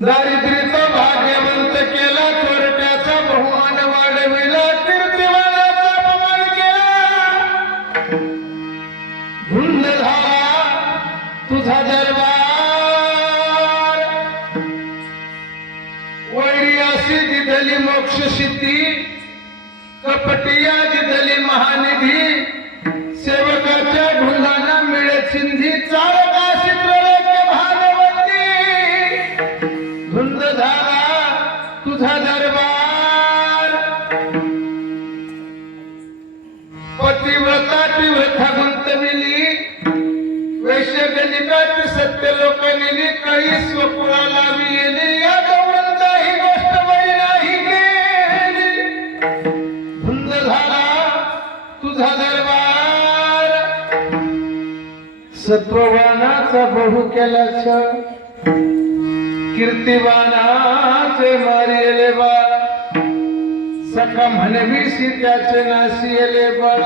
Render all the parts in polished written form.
दारिद्र्याचा भाग्यवंत केला, चोरट्याचा बहुमान वाढविला, कीर्तिवानाचा अपमान केला. धुंद झाला तुझा दरबार, वैर्यासी दिधली मोक्ष सिद्धी, कपटिया दिधली महानिधी, सेवकाच्या ढुंगाना मिळे सिंधी, चालकाशी प्रलय भागवती. धुंद झाला तुझा दरबार, पतिव्रता तिव्रता गुंतविली, वैश्य गणिताची सत्य लोकांनी काही स्वकुळाला मिळेली. या गवंता ही गोष्ट बरी नाही गेली. धुंद झाला तुझा दरबार, सत्ववानाचा बहु केला छळ, कीर्तिवानाचे मारिले बाळ, सखा म्हणवीसी त्याचे नाशिले बळ.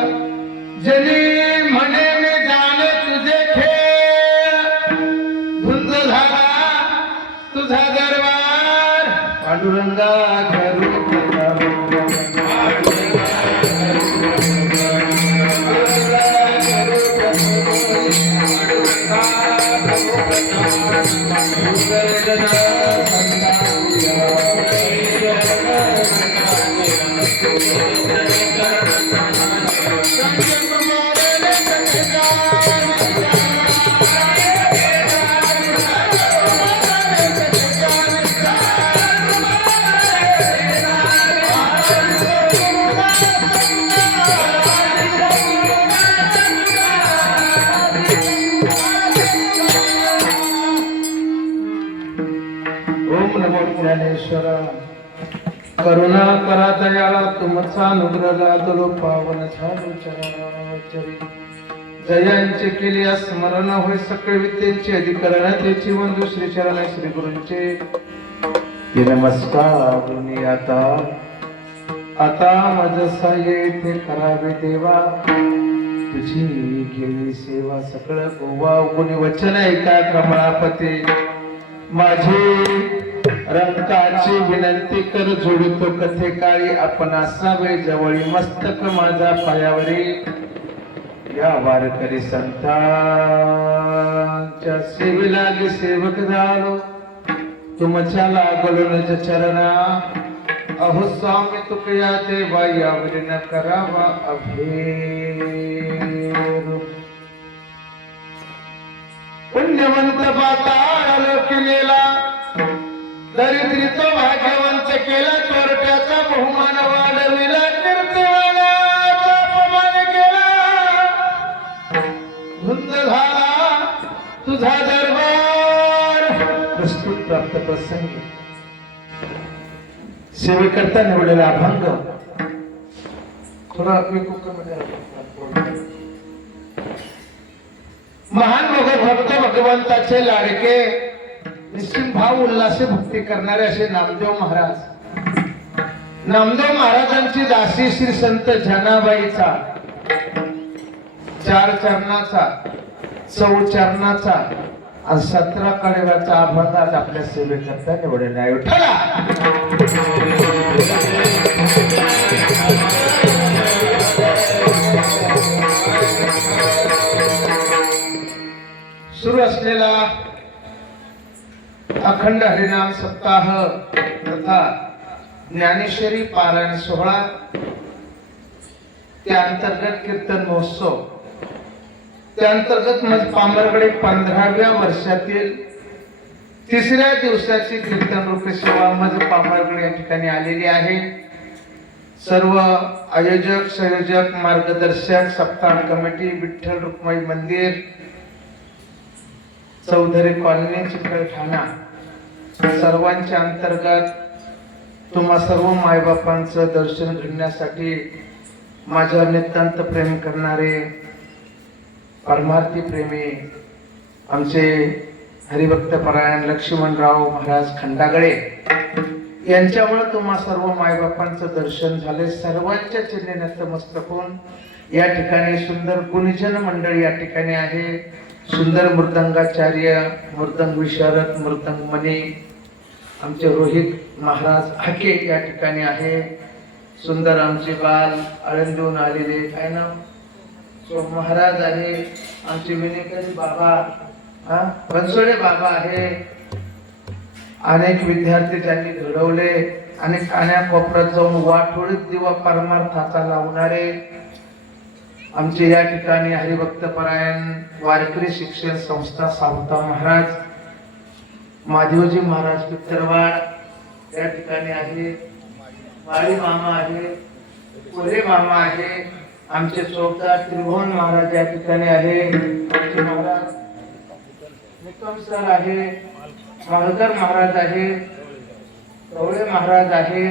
जनी म्हणे मी जाणे तुझे खेळ, धुंद झाला तुझा दरबार. पांडुरंगा घरू ज्ञानेश्वरा. करुणा करा दयाळा तुमचा अनुग्रह लादलो, पावन झालो चराचरी. जयांचे केले स्मरण होय सकळ विद्येचे अधिकरण, त्याची वंदू श्री चरण श्री गुरूंचे. नमस्कार आता मजसा येथे करावे देवा, तुझी केली सेवा सकळ गोवा. कोणी वचन ऐका कमळापती, माझी रंकाची विनंती कर, जोडितो कथे काळी. आपण असावे जवळी, मस्तक माझा पायावरी. या वारकरी संतांच्या सेवेलागी सेवक झालो, तुमच्या लागलो निज चरणा. अहो स्वामी तुकया देवा, यावरी न करावा अभेर. पुण्यवंत पाताळ लोकिलेला, दरिद्रीचा भाग्यवंत केला, चोरट्याचा बहुमान वाढविला, कीर्तिवानाचा अपमान केला. धुंद झाला तुझा दरबार. प्रस्तुत प्राप्त प्रसंगी सेवेकरता निवडलेला अभंग थोडा महान भक्त भगवंताचे लाडके निश्चित भाव उल्हासे भक्ती करणारे असे नामदेव महाराज. नामदेव महाराजांची दासी श्री संत जनाबाईचा 4 चरणाचा 14 चरणाचा आणि 17 कडव्याचा अभंग आज आपल्या सेवेकरता निवडलेला आहे. विठ्ठला सुरू असलेला अखंड हरिनाम सप्ताह तथा ज्ञानेश्वरी पारायण सोहळा त्या अंतर्गत कीर्तन महोत्सव त्या अंतर्गत पामरगडे 15व्या वर्षातील 3ऱ्या दिवसाची कीर्तन रूपे सेवा मज पामरगडे या ठिकाणी आलेली आहे. सर्व आयोजक संयोजक मार्गदर्शक सप्ताह कमिटी विठ्ठल रुक्माई मंदिर चौधरी कॉलनी चिकलठाणा सर्वांच्या अंतर्गत तुम्हा सर्व मायबापांचं दर्शन घेण्यासाठी माझ्या नितांत प्रेम करणारे परमार्थी प्रेमी आमचे हरिभक्त परायण लक्ष्मणराव महाराज खंडागळे यांच्यामुळे तुम्हा सर्व मायबापांचं दर्शन झाले. सर्वांच्या चरणी नतमस्तक होऊन या ठिकाणी सुंदर गुणीजन मंडळी या ठिकाणी आहे. सुंदर मृदंगाचार्य मृदंग विशारद मृदंग मणी आमचे रोहित महाराज हाके या ठिकाणी आहे. सुंदर आमचे बाल आळंदून आलेले काय नाव सो महाराज आहे. आमचे विनेकरी बाबा बनसोडे बाबा आहे. अनेक विद्यार्थी त्यांनी घडवले आणि कान्याकोपऱ्यात जाऊन वाटोळीत दिवा परमार्थाचा लावणारे आमचे या ठिकाणी हरिभक्त परायण वारकरी शिक्षण संस्था सावता महाराज माधवजी महाराज पित्तरवाड या ठिकाणी आहे. वाळी मामा आहे कोरे मामा आहे. आमचे चौकदार त्रिभुवन महाराज या ठिकाणी आहे. आमचे महाराज निकम सर आहे. माळकर महाराज आहे. गवळे महाराज आहे.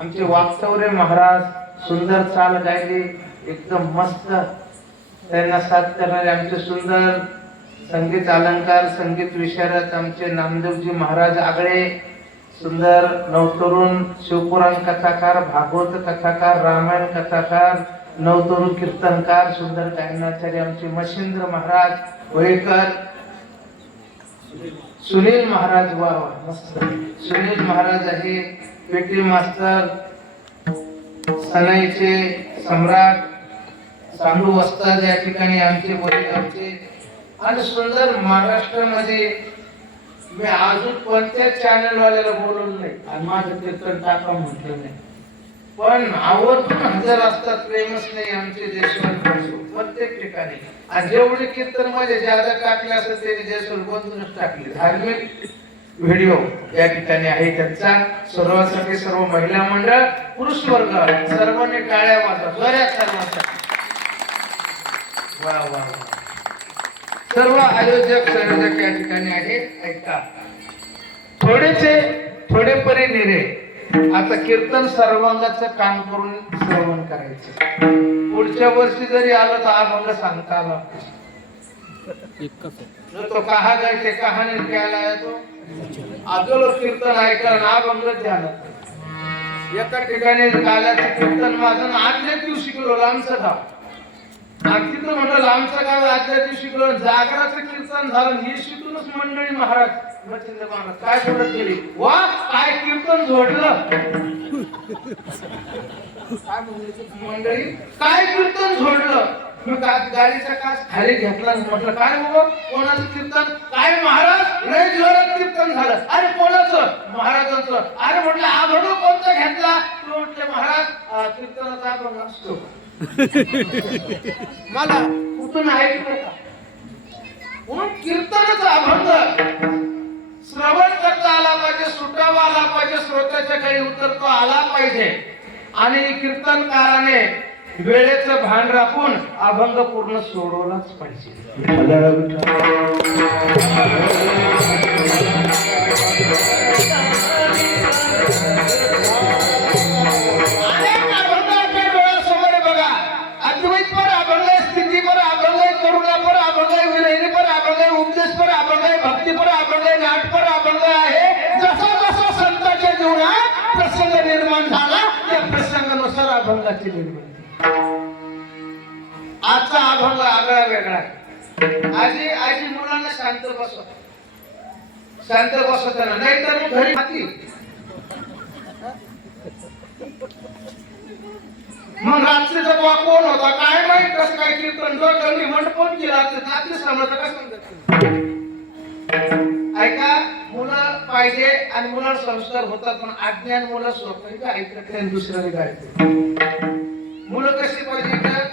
आमचे वागचौरे महाराज सुंदर चाल गायली एकदम मस्त त्यांना साथ करणारे आमचे सुंदर संगीत अलंकार संगीत विशारद आमचे नामदेवजी महाराज आगळे सुंदर नवतरुण शिवपुराण कथाकार भागवत कथाकार रामायण कथाकार नवतरुण कीर्तनकार सुंदर गायनाचार्य आमचे मशिंद्र महाराज वळेकर सुनील महाराज वा मस्त सुनील महाराज आहे. पेटी मास्तर सनाईचे सम्राट सांडू वस्ताद या ठिकाणी आमचे आमचे आणि सुंदर महाराष्ट्रामध्ये मी अजून कोणत्याच चॅनल वाल्याला बोलवलं नाही आणि माझं कीर्तन टाका म्हटलं नाही पण आवर्जून हजर असतात. प्रेमच नाही आमचे देशवर प्रत्येक ठिकाणी आणि जेवढे कीर्तन मध्ये ज्यादा टाकले असत ते देशवर बंधूनच टाकले. धार्मिक व्हिडिओ या ठिकाणी आहे त्यांचा. सर्वांसाठी सर्व महिला मंडळ पुरुष वर्ग सर्वांनी टाळ्या वाजवा बऱ्याच सर्वांसाठी वा वा वा. सर्व आयोजक संयोजक या ठिकाणी आहेत. ऐका थोडे परी निरे आता कीर्तन सर्वांगाचं काम करून श्रवण करायचं. पुढच्या वर्षी जरी आलं तर अभंग सांगता आला तो कहा गायचे कहाणी घ्यायला येतो आजोलो कीर्तन ऐकलं ना अभंग झालं. एका ठिकाणी काल्याचं कीर्तन माझं आदल्या दिवशी शिकलो लांबचं गाव आणि तिथं म्हटलं लांबचं गाव आदल्या दिवशी शिकलो जागराचं कीर्तन झालं. हे शिकूनच मंडळी महाराज काय सोडत गेली वा काय कीर्तन झोडलं काय मंडळी काय कीर्तन झोडलं. मी गाडीचा काच खाली घेतला म्हटलं काय बाबा कोणाचं कीर्तन काय महाराज लय जोरात कीर्तन झालं. अरे कोणाचं महाराजांचं. अरे म्हटलं अभंग कोणता घेतला तो म्हटले महाराज कीर्तनाचा अभंग असतो. मला कुठून ऐकलं का म्हणून कीर्तनाचा अभंग श्रवण करता आला पाहिजे सुटावा आला पाहिजे श्रोत्याच्या काही उतरता आला पाहिजे आणि कीर्तनकाराने वेळेचं भान राखून अभंग पूर्ण सोडवलाच पाहिजे. अभंगाची निर्मिती. आजचा अभंग आगळा वेगळा आहे. आजी आजी मुलांना शांत बसव, शांत बसवताना, नाही तर मग घरी हाती. मग रात्रीचा बुवा कोण होता काय माहित, कसं काय कीर्तन डोक्यावरती मंडपण की रात्री समजत का समजत. ऐका, मुलं पाहिजे आणि मुलांना संस्कार होतात, पण अज्ञान मुलं स्वतः ऐकत नाही, दुसऱ्याने गायते. मुलं कशी पाहिजे तर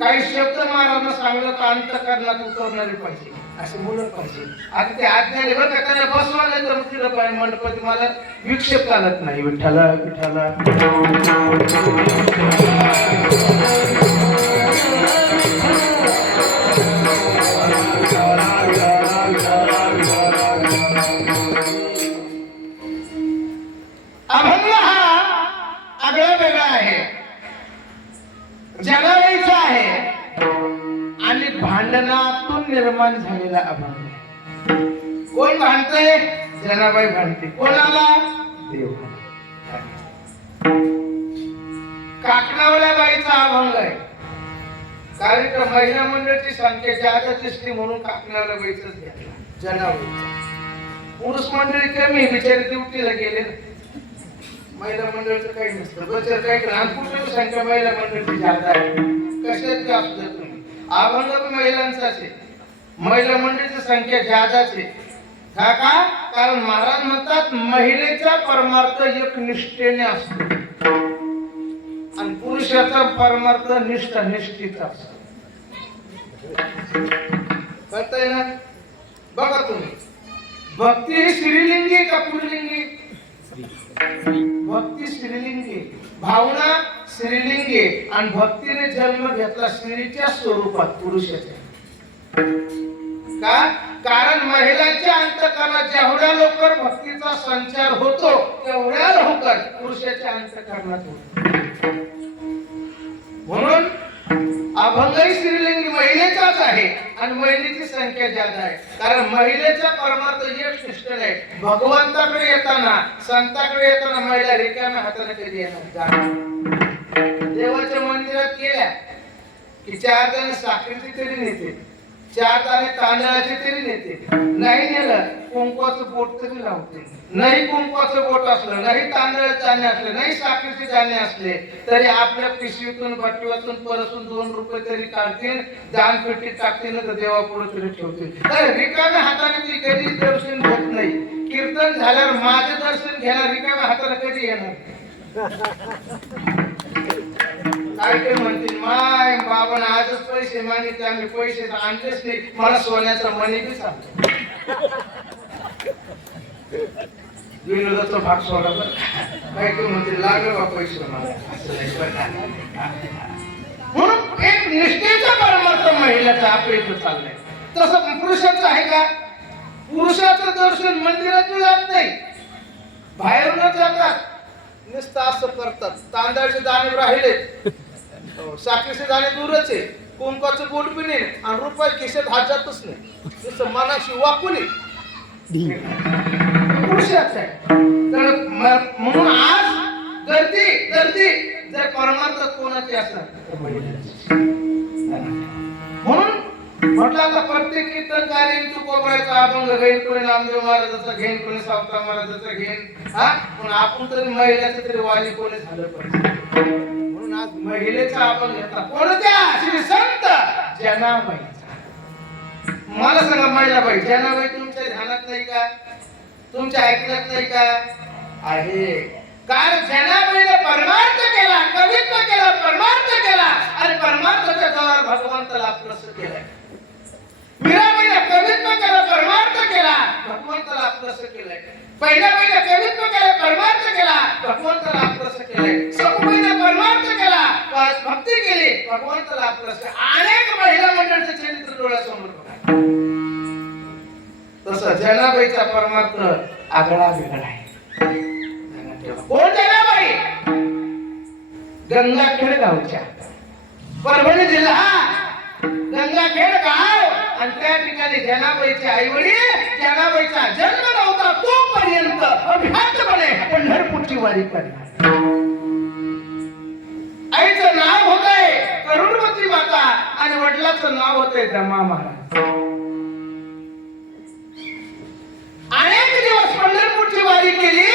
काही शब्द महाराजांना सांगलं तर अंतःकरणात उतरणारी पाहिजे, असे मुलं पाहिजे. आता ते आज्ञाने बघ त्यांना बसवा, नाही तर मग तिथं मंडपात मला विक्षेप चालत नाही. विठ्ठला विठ्ठला अभंग हा आगळा वेगळा आहे, जगावायचा आहे आणि भांडणातून निर्माण झालेला अभंग. कोण भांडतंय? जनाबाई भांडते. कोणाला? देव. काकणावल्या बाईचा अभंग आहे, कारण का महिला मंडळाची संख्या जादा दिसली म्हणून काकणावल्या बाईचाच घेतला, जनाबाईचा. पुरुष मंडळी कमी, बिचारे ड्युटीला गेले. महिला मंडळाचं काही नसतं, बचत काही कुठली संख्या महिला मंडळाची जादा आहे. कशात जास्त तुम्ही अभंग पण महिलांचा असेल, महिला मंडळाची संख्या जादाच आहे. का? कारण महाराज म्हणतात महिलेचा परमार्थ एक निष्ठेने असतो आणि पुरुषाचा परमार्थ निष्ठा निष्ठीचा असतो. कळतंय ना? बघा तुम्ही, भक्ती ही स्त्रीलिंगी का पुल्लिंगी? भक्ती स्त्रीलिंगी, भावना स्त्रीलिंगी, आणि भक्तीने जन्म घेतला स्त्रीच्या स्वरूपात, पुरुषाच्या. का? कारण महिलांच्या अंतःकरणात जेवढ्या लवकर भक्तीचा संचार होतो तेवढ्या लवकर पुरुषाच्या अंतःकरणात होतो. म्हणून अभंगही स्त्रीलिंगी महिलेचाच आहे आणि महिलेची संख्या जादा आहे, कारण महिलेचा परमार्थ एक निष्ठ आहे. भगवंताकडे येताना, संताकडे येताना महिला रिकाम्या हाताने कधी येणार? देवाच्या मंदिरात गेल्या की 4 दाणे साखरेची तरी नेते, 4 दाणे तांदळाचे तरी नेते. नाही नेलं कुंकवाचं बोट तरी लावते. नाही कुंकवाचं बोट असलं, नाही तांदळाचे दाणे असले, नाही साखरेचे दाणे असले तरी आपल्या पिशवीतून बटव्यातून परसून 2 रुपये तरी काढतील, दानपेटीत टाकतील, तर देवापुढे तरी ठेवतील. तर रिकाम्या हाताने ती कधी दर्शन होत नाही. कीर्तन झाल्यावर माझे दर्शन घेणार, रिकाम्या हाताने कधी येणार? काय ते म्हणतील, माय बाबांना आजच पैसे मागितले, आम्ही पैसे आणलेच नाही, मला सोन्याचा मणी बी सांगतो. विनोदाचा भाग सोडा. काय ते म्हणतील, लागलं बा पैसे मला. म्हणून एक निष्ठेचा परमार्थ महिलाचा आपल्या इथं चाललाय. तसं पुरुषाचं आहे का? पुरुषाचं दर्शन मंदिरात जात नाही, बाहेरूनच जातात. नुसतं असं करतात, तांदळाचे दाणे राहिले, साखरेचे दाणे दूरच आहे, कुंकाचं बोट बी नाही, आणि रुपये खिशात हात जातच नाही, नुसतं मनाशी वाकुली पुरुषाच आहे. तर म्हणून आज गर्दी जर परमार्थ कोणाचे असतात, म्हणून म्हटलं आता प्रत्येक कीर्तनकारी तुकोबराचा अभंग घेईन, कोणी नामदेव महाराजाचा घेईन, कोणी सावता महाराजाचा घेईन, पण आपण तरी महिलाचं तरी वाली कोणी झालं पाहिजे. म्हणून आज महिलेचा अभंग घेतला. कोणत्या? श्री संत जनाबाईचा. मला सांगा महिलाबाई, जनाबाई तुमच्या ध्यानात नाही का? तुमच्या ऐकण्यात नाही का? आहे. कारण जनाबाईने परमार्थ केला, कवित्व केला, परमार्थ केला, आणि परमार्थाच्या द्वार भगवंताला आपलंसं केलं. मीराबाईने कवित्व केला, परमार्थ केला, भगवंताला आपलंसं केलंय. पहिल्याबाईने कवित्व केला, परमार्थ केला, भगवंताला आपलंसं केलंय. सखूबाईने परमार्थ केला, भक्ती केली, भगवंताला आपलंसं. अनेक महिला मंडळाचं चरित्र डोळ्यासमोर बघा. तसं जनाबाईचा परमार्थ आगळा वेगळा आहे. कोण जनाबाई? गंगाखेड गावच्या, परभणी जिल्हा गंगाखेड गाव, आणि त्या ठिकाणी जनाबाईचे आई वडील. जनाबाईचा जन्म नव्हता तोपर्यंत अभ्यासपणे पंढरपूरची वारी करणार. महाराजाचं नाव होते दमा महाराज. अनेक दिवस पंढरपूरची वारी केली.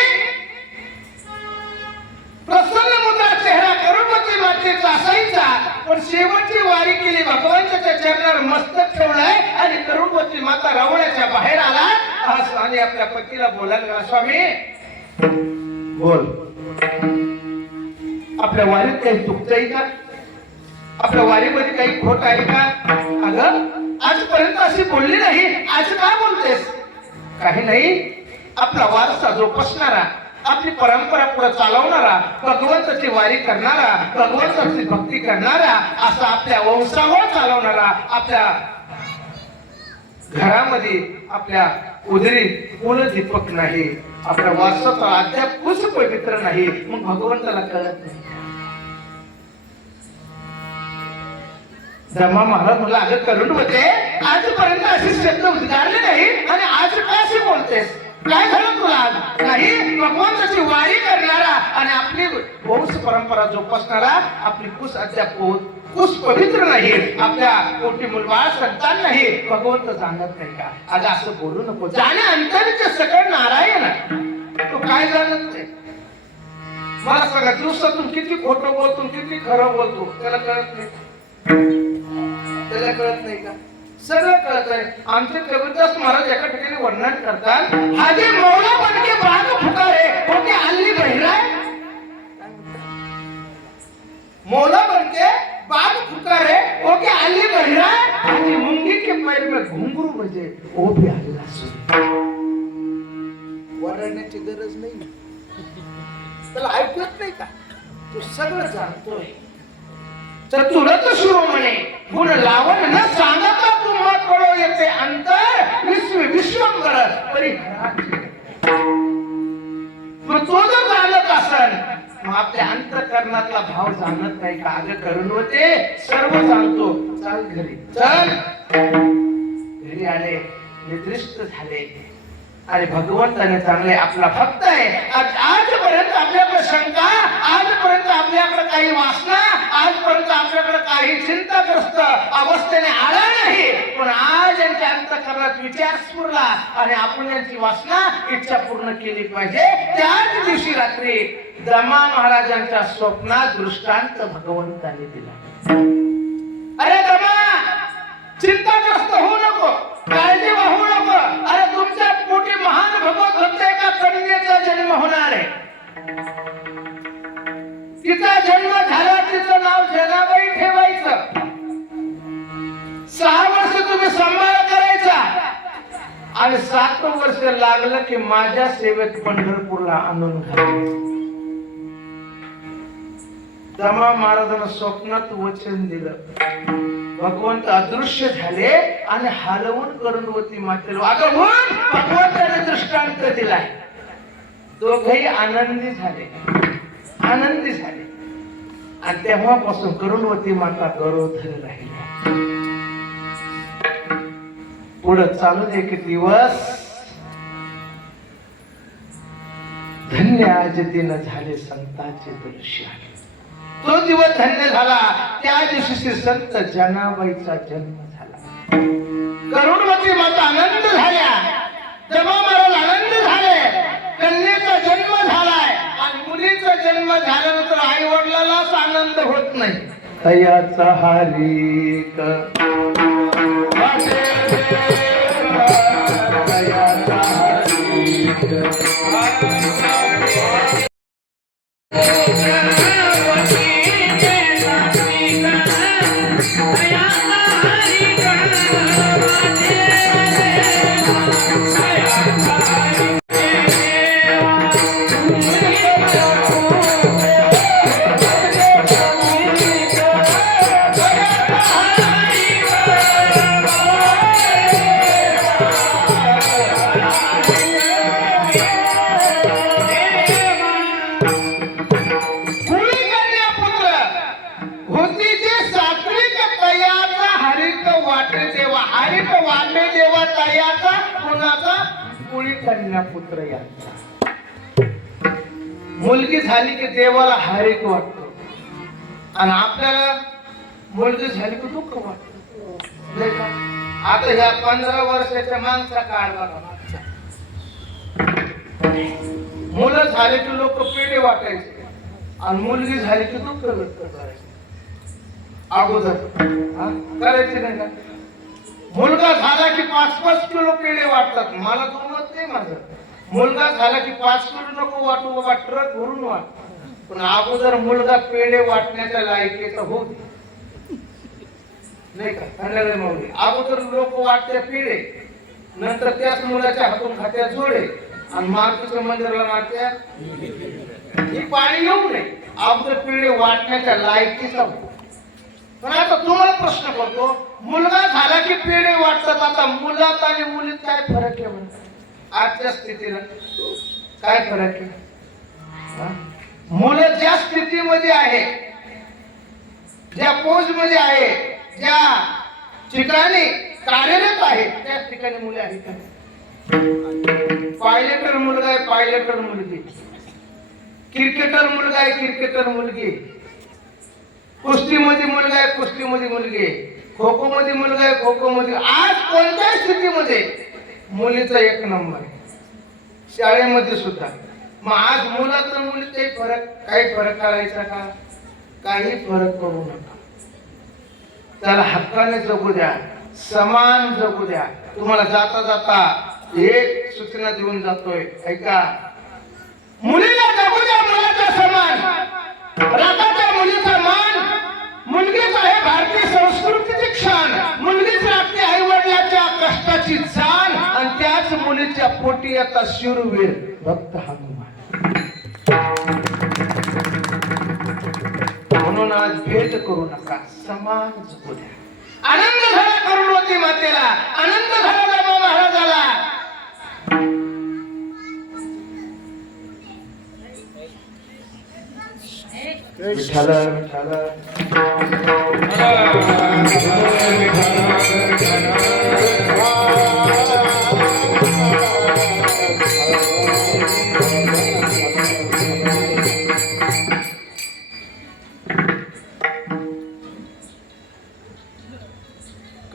प्रसन्न मुद्रा चेहरा करुणवती मातेचा असायचा, पण शेवटची वारी केली भगवंताच्या चरणावर मस्तक ठेवलाय आणि करुणवती माता रावणाच्या बाहेर आला आणि आपल्या पतीला बोलायला लागला, स्वामी बोल, आपल्या वारीत काही चुकतंय का? आपल्या वारीमध्ये काही खोट आहे का? अगं आजपर्यंत अशी बोलली नाही, आज का बोलतेस? काही नाही, आपला वारसा जोपासणारा, आपली परंपरा पुढे चालवणारा, भगवंताची वारी करणारा, भगवंताची भक्ती करणारा, असा आपल्या वंशावर चालवणारा, आपल्या घरामध्ये आपल्या उदरीत कोण दीपक नाही, आपल्या वारसाचा अद्याप कुछ पवित्र नाही, मग भगवंताला कळत नाही. दमा महाराज मला अगं करून होते, आजपर्यंत असे शब्द उद्गारले नाही आणि आज का असे बोलतेस? काय झालं तुला? नाही, भगवंताची वारी करणारा आणि आपली वंश परंपरा जोपासणारा, आपली कुस अद्याप कुस पवित्र नाही, आपल्या कोटी मुलबाळ संतान नाही, भगवंत जाणत नाही का? अगं असं बोलू नको, जाणे अंतरीचे सकळ नारायण, तो काय जाणत नाही? मला सांगा, दिवसातून किती खोटं बोलतो, किती खरं बोलतो, त्याला कळत नाही? त्याला कळत नाही का? सगळं कळत आहे. आमचे कबीरदास महाराज एका ठिकाणी वर्णन करतात, हाजी मौला बनके बाग फुकारे होके अल्ली बहिराय. मौला बनके बाग फुकारे होके अल्ली बहिराय, हाजी मुंगी के पैर में घुंघरू बजे वो भी अल्लाह सुने. वर्णनाची गरज नाही, त्याला ऐकत नाही का? तो सगळं जाणतोय. चतुरत शिरोमणे गुण लावण न सांगता तुम्हा कळो येते अंतर विश्वंकर परिहराचे. मग तो जर जाणत असेल, मग आपल्या अंतःकरणातला भाव जाणत नाही का? अगं करून होते, सर्व जाणतो, चाल घरी चल. घरी आले, निद्रिस्त झाले आणि भगवंताने चांगले आपला भक्त आहे. आजपर्यंत आपल्याकडे शंका, आजपर्यंत आपल्याकडे काही वासना, आजपर्यंत आपल्याकडे काही चिंताग्रस्त अवस्थेने आला नाही, पण आज यांच्या अंतःकरणात विचार स्फुरला आणि आपण यांची वासना इच्छा पूर्ण केली पाहिजे. त्याच दिवशी रात्री दमा महाराजांच्या स्वप्नात दृष्टांत भगवंताने दिला. अरे दमा, चिंताग्रस्त होऊ नको, काळजी वाहू नको. अरे तुमच्या पोटी महान भगवत होते का कन्येचा जन्म होणार आहे. तिचा जन्म झाला, तिचं नाव जनाबाई ठेवायचं. 6 वर्ष तुम्ही सांभाळ करायचा आणि 7 वर्ष लागलं की माझ्या सेवेत पंढरपूरला आणून घालायचं. दमा महाराजांना स्वप्नात वचन दिलं. भगवंत अदृश्य झाले आणि हलवून करुणवती मातेला अगवून भगवंताने दृष्टांत दिलाय. दोघेही आनंदी झाले, आनंदी झाले आणि तेव्हापासून करुणवती माता गरोदर राहिली. पुढे चालू दे की दिवस धन्य आज दिन झाले संतांचे दृश्य. तो दिवस धन्य झाला, त्या दिवशी संत जनाबाईचा जन्म झाला. करुणवती माता आनंद झाल्या, दमा महाराज आनंद झाले, कन्येचा जन्म झालाय आणि मुलीचा जन्म झाल्यानंतर आई वडिलांनाच आनंद होत नाही. तयाचा हारिक तयाचा हारिक पुत्र यांचा. मुलगी झाली की देवाला हारिक वाटतो आणि आपल्याला मुलगी झाली की दुःख वाटतं. नाही का? आता ह्या 15 वर्षाच्या माणसा काढ बघा मागच्या. मुलं झाले की लोक पेढे वाटायचे आणि मुलगी झाली की दुःख व्यक्त करायचे. अगोदर करायचे नाही का? मुलगा झाला की 5-5 किलो पेढे वाटतात. मला तो मत नाही माझं. मुलगा झाला की 5 किलो नको वाटू बाबा, ट्रक भरून वाट. पण अगोदर मुलगा पेढे वाटण्याच्या लायकीचा होत नाही का? अगोदर लोक वाटत्या पेढे, नंतर त्याच मुलाच्या हातून खात्या जोडे आणि मारुतीच्या मंदिराला मारत्या ही पाणी येऊ नये. अगोदर पेढे वाटण्याच्या लायकीचा होत. पण आता तुम्हाला प्रश्न करतो, मुलगा झाला की पेढे वाटतात. आता मुलात आणि मुलीत काय फरक आहे म्हणजे आजच्या स्थितीला? काय फरक आहे? मुलं ज्या स्थितीमध्ये आहे, ज्या पोज मध्ये आहे, ज्या ठिकाणी कार्यरत आहे, त्याच ठिकाणी मुले आहेत. पायलटर मुलगा आहे, पायलटर मुलगी. क्रिकेटर मुलगा आहे, क्रिकेटर मुलगी. कुस्तीमध्ये मुलगा आहे, कुस्तीमध्ये मुलगी. खो खो मध्ये मुलगा आहे, खो खो मध्ये. आज कोणत्याही स्थितीमध्ये मुलीचा 1 नंबर आहे, शाळेमध्ये सुद्धा. मग आज मुलात तर मुलीत काही फरक करायचा का? काही फरक करू नका. त्याला हक्काने जगू द्या, समान जगू द्या. तुम्हाला जाता जाता एक सूचना देऊन जातोय, ऐका. मुलीला जगू द्या मुलाचा समान, राजाच्या मुलीचा मान. मुलगीच आहे भारतीय संस्कृतीची क्षण. मुलगीच राखते आई वडिलांच्या कष्टाची जाण आणि त्याच मुलीच्या पोटी आता शिरवीर भक्त हनुमान. म्हणून आज भेद करू नका, समान जगू द्या. आनंद झाला करुणवती मातेला, आनंद झाला रामा महाराजाला. विठ्ठल विठ्ठल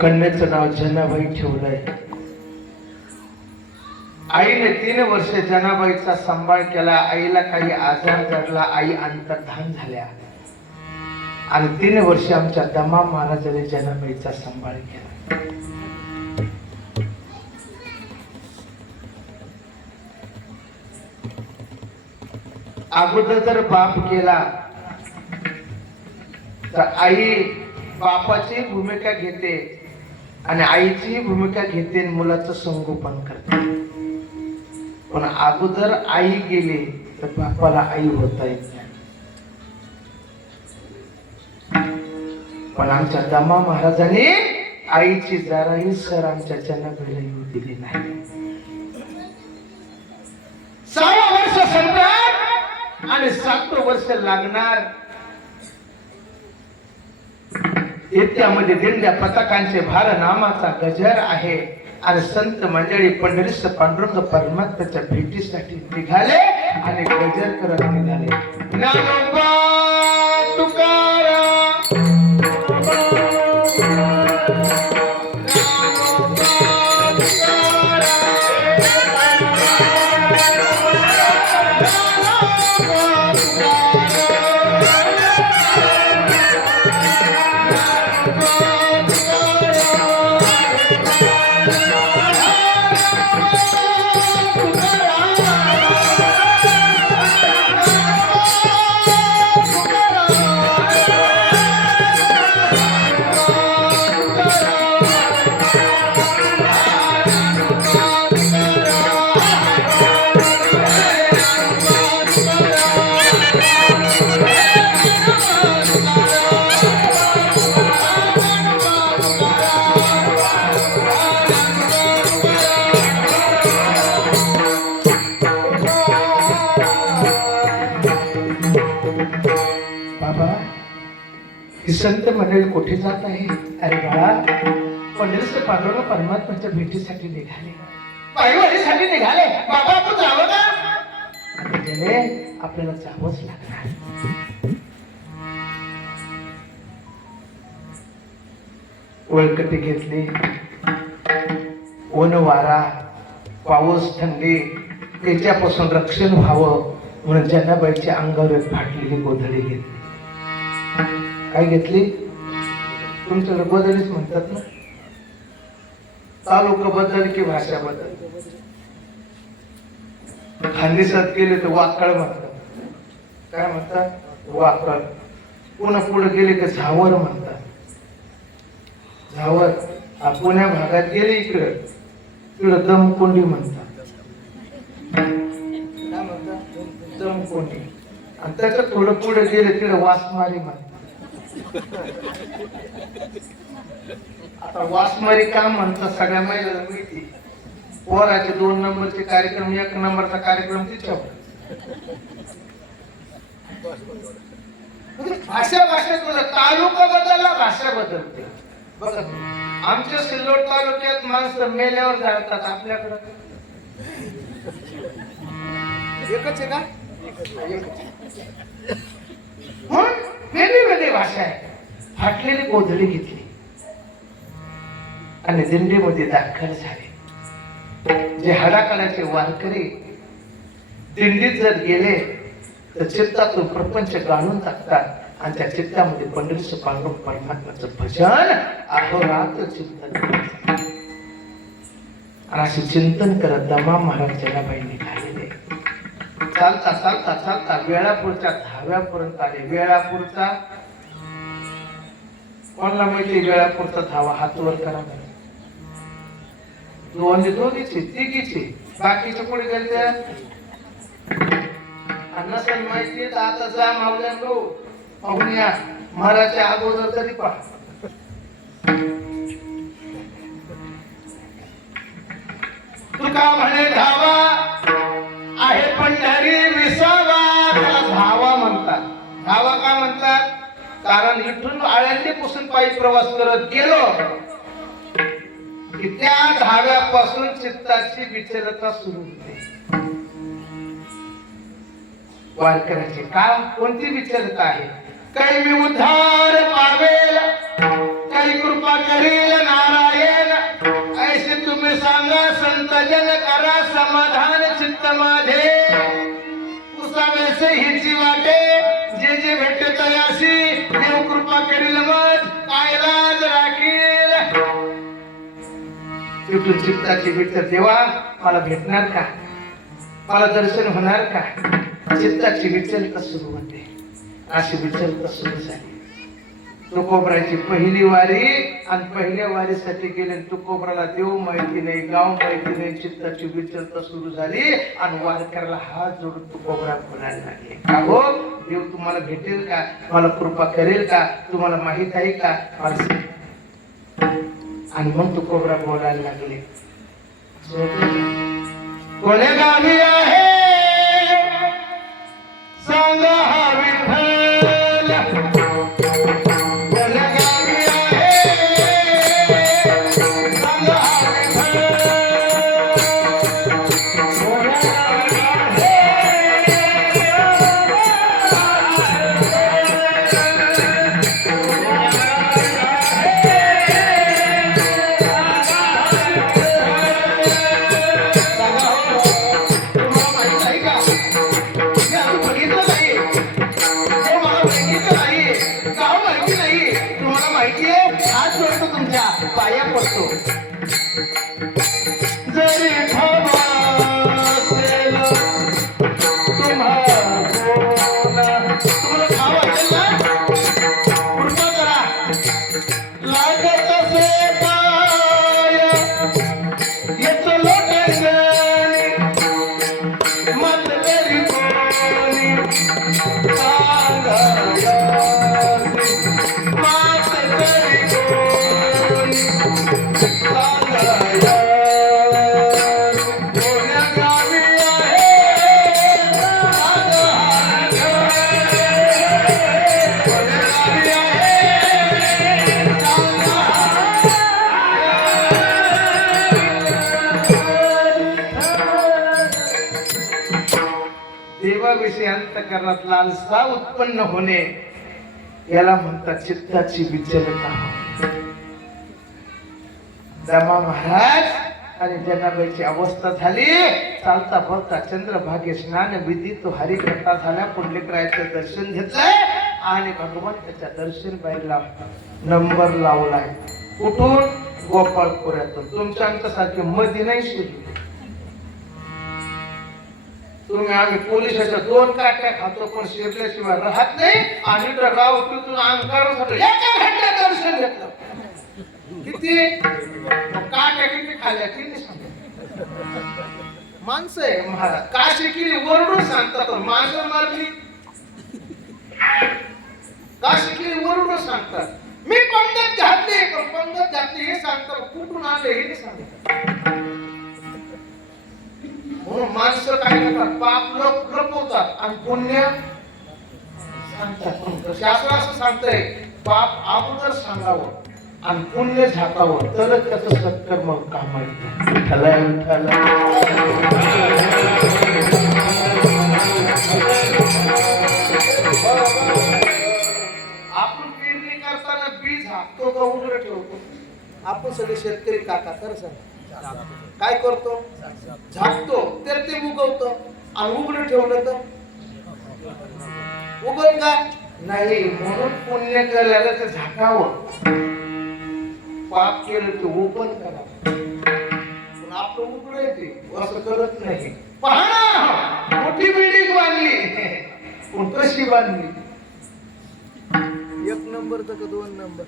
कन्याचं नाव जनाबाई ठेवलंय. आईने 3 वर्ष जनाबाईचा सांभाळ केला. आईला काही आजार जडला, आई अंतर्धान झाल्या आणि 3 वर्ष आमच्या दमा महाराजांनी जनाबाईचा सांभाळ केला. अगोदर जर बाप गेला तर आई बापाची भूमिका घेते आणि आईची भूमिका घेते, मुलाचं संगोपन करते. पण अगोदर आई गेली तर बापाला आई होता येत नाही. पण आमच्या दमा महाराजांनी आईची जराही सर आमच्या जनाबाईला येऊ दिली नाही. 6 वर्ष संपणार आणि 7 वर्ष लागणार. इत्यामध्ये दिंड्या पताकांचे भार नामाचा गजर आहे आणि संत मंडळी पंढरीस पांडुरंग परमात्म्याच्या भेटीसाठी निघाले आणि गजर करत निघाले. ज्ञानोबा तुकाराम संत मंडळी कुठे जात आहे? अरे बाळा, पंढरीस पांडुरंग परमात्म्याच्या भेटीसाठी निघाले, पायवारीसाठी निघाले. बाबा तू जावं का? आपल्याला जावंच लागणार. वळकटी घेतली, ऊन वारा पाऊस थंडी याच्यापासून रक्षण व्हावं म्हणून जनाबाईच्या अंगावर एक फाटलेली गोधडी घेतली. काय घेतली? तुमच्याकडे गोधडीच म्हणतात ना. तालुका बदल की भाषा बदल. खानदेशात गेले तर वाकळ म्हणतात. काय म्हणतात? वाकळ. पुन्हा पुढे गेले तर झावर म्हणतात. झावर. पुण्या भागात गेले इकडं तिकडं दमकोंडी म्हणतात. काय म्हणतात? दमकोंडी. आणि त्याच्या थोडं पुढे गेले तिकडे वासमारी म्हणतात. आता वासमारी का म्हणतात सगळ्या महिलांना माहिती. पोराचे 2 नंबरचे कार्यक्रम, 1 नंबरचा कार्यक्रम तिच्यावर. भाषा तालुका बदलला भाषा बदलते. बघा आमच्या सिल्लोड तालुक्यात माणसं मेल्यावर जातात, आपल्याकडं एकच आहे का? वेगळी भाषा आहे. फाटलेली गोधडी घेतली आणि दिंडीमध्ये दाखल झाले. जे हडाकालाचे वारकरी दिंडीत जर गेले तर चित्तातून प्रपंच गाळून टाकतात आणि त्या चित्तामध्ये पंढरीचं पांडुरंग परमात्म्याचं भजन अहोरात्र चिंतन करतात. आणि असे चिंतन करत दमा महाराज जनाबाई निघालेले. चालता चालता चालता वेळापूरच्या धाव्यापर्यंत आले. वेळापूरचा कोणाला माहिती? वेळापूरचा धावा हात वर करा. दोघीचे तिघीचे, बाकीचे पुढे गेले नसेल माहिती तर आता जा मावल्या लो पाहून या. महाराजच्या अगोदर तरी पहा. तुका म्हणे धावा आहे पंढरी विसावा. त्याला धावा म्हणतात. धावा का म्हणतात? कारण इथून आळंदीपासून पायी प्रवास करत गेलो की त्या धाव्यापासून चित्ताची विचलता सुरू होते. वारकऱ्याचे काम कोणती विचलता आहे? काही मी उद्धार पावेल, काही कृपा करील नारायण, ऐसे तुम्ही सांगा संत जन करा समाधान चित्त माझे. पुसावेसे हिची वाटे जे जे भेटे तयासी, देव कृपा करील मज काय लाज राखील. तिथून चित्ताची विचल, देवा मला भेटणार का? मला दर्शन होणार का? चित्ताची विचलता सुरू होते. अशी विचलता सुरू झाली. तुकोबराची पहिली वारी आणि पहिल्या वारीसाठी गेले. तुकोबराला देव माहिती नाही, गाव माहिती नाही. चित्ताची विचलता सुरू झाली आणि वारकऱ्याला हात जोडून तुकोबरा बोलायला लागले. का हो देव तुम्हाला भेटेल का? मला कृपा करेल का? तुम्हाला माहित आहे का? आणि मग तुकोबरा बोलायला लागले. कोण्या गावी आहे सांगा हा विठ्ठल, कोण्या गावी आहे सांगा हा विठ्ठल, कोण्या गावी पाया पडतो. जरी तुम्हाला खाव असेल ना, कृपा करा. लागत असे पाय येतो लोटंगणी, मत तरी कोणी सांगायला, मात तरी कोणी सांगायला. कोण्या गावी आहे कोण्या गावी आहे देवाविषयी अंतःकरणात लालसा उत्पन्न होणे याला म्हणतात चित्ताची विचलता. दमा महाराज आणि जनाबाईची अवस्था झाली. चालता बोलता चंद्रभागे स्नान विधी तो हरिकथा झाल्या. पुंडलिकरायाचं दर्शन घेतलंय आणि भगवंताच्या दर्शन बाईला नंबर लावलाय. कुठून? गोपाळपुऱ्यातून. तुमच्या आमच्यासारखे मध्ये नाही शिरले तुम्ही. आम्ही पोलिसाच्या 2 काट्या खातो पण शिरल्याशिवाय राहत नाही. आणि गावातून अंकार एका घंट्यात दर्शन घेतलं. किती काट्या किती खाल्ल्या किती सांग. माणसं आहे महाराज. काशी किती वरडून सांगतात माणसं मारली. काशी किती वरडून सांगतात. मी पंगत घातली पण पंगत घातली हे सांगतात. कुठून आले हे सांगतात. म्हणून माणसं काय करतात पाप लपवतात आणि पुण्य सांगतात. शास्त्र असं सांगतंय पाप अगोदर सांगावं आणि पुण्य झाकावं तरच त्याचं सत्कर्म काम येतं. आपण पेरणी करताना बी झाकतो का उघडं ठेवतो? आपण सगळे शेतकरी काका तर सांग काय करतो? झाकतो तर ते उगवतो आणि उघडं ठेवलं तर उगवत का नाही. म्हणून पुण्य करायला ते झाकावं. पाप केलं ते ओपन करा. पण आपलं उघड येते असं करत नाही. पहा मोठी बिल्डिंग बांधली पण कशी बांधली? 1 नंबर तर 2 नंबर.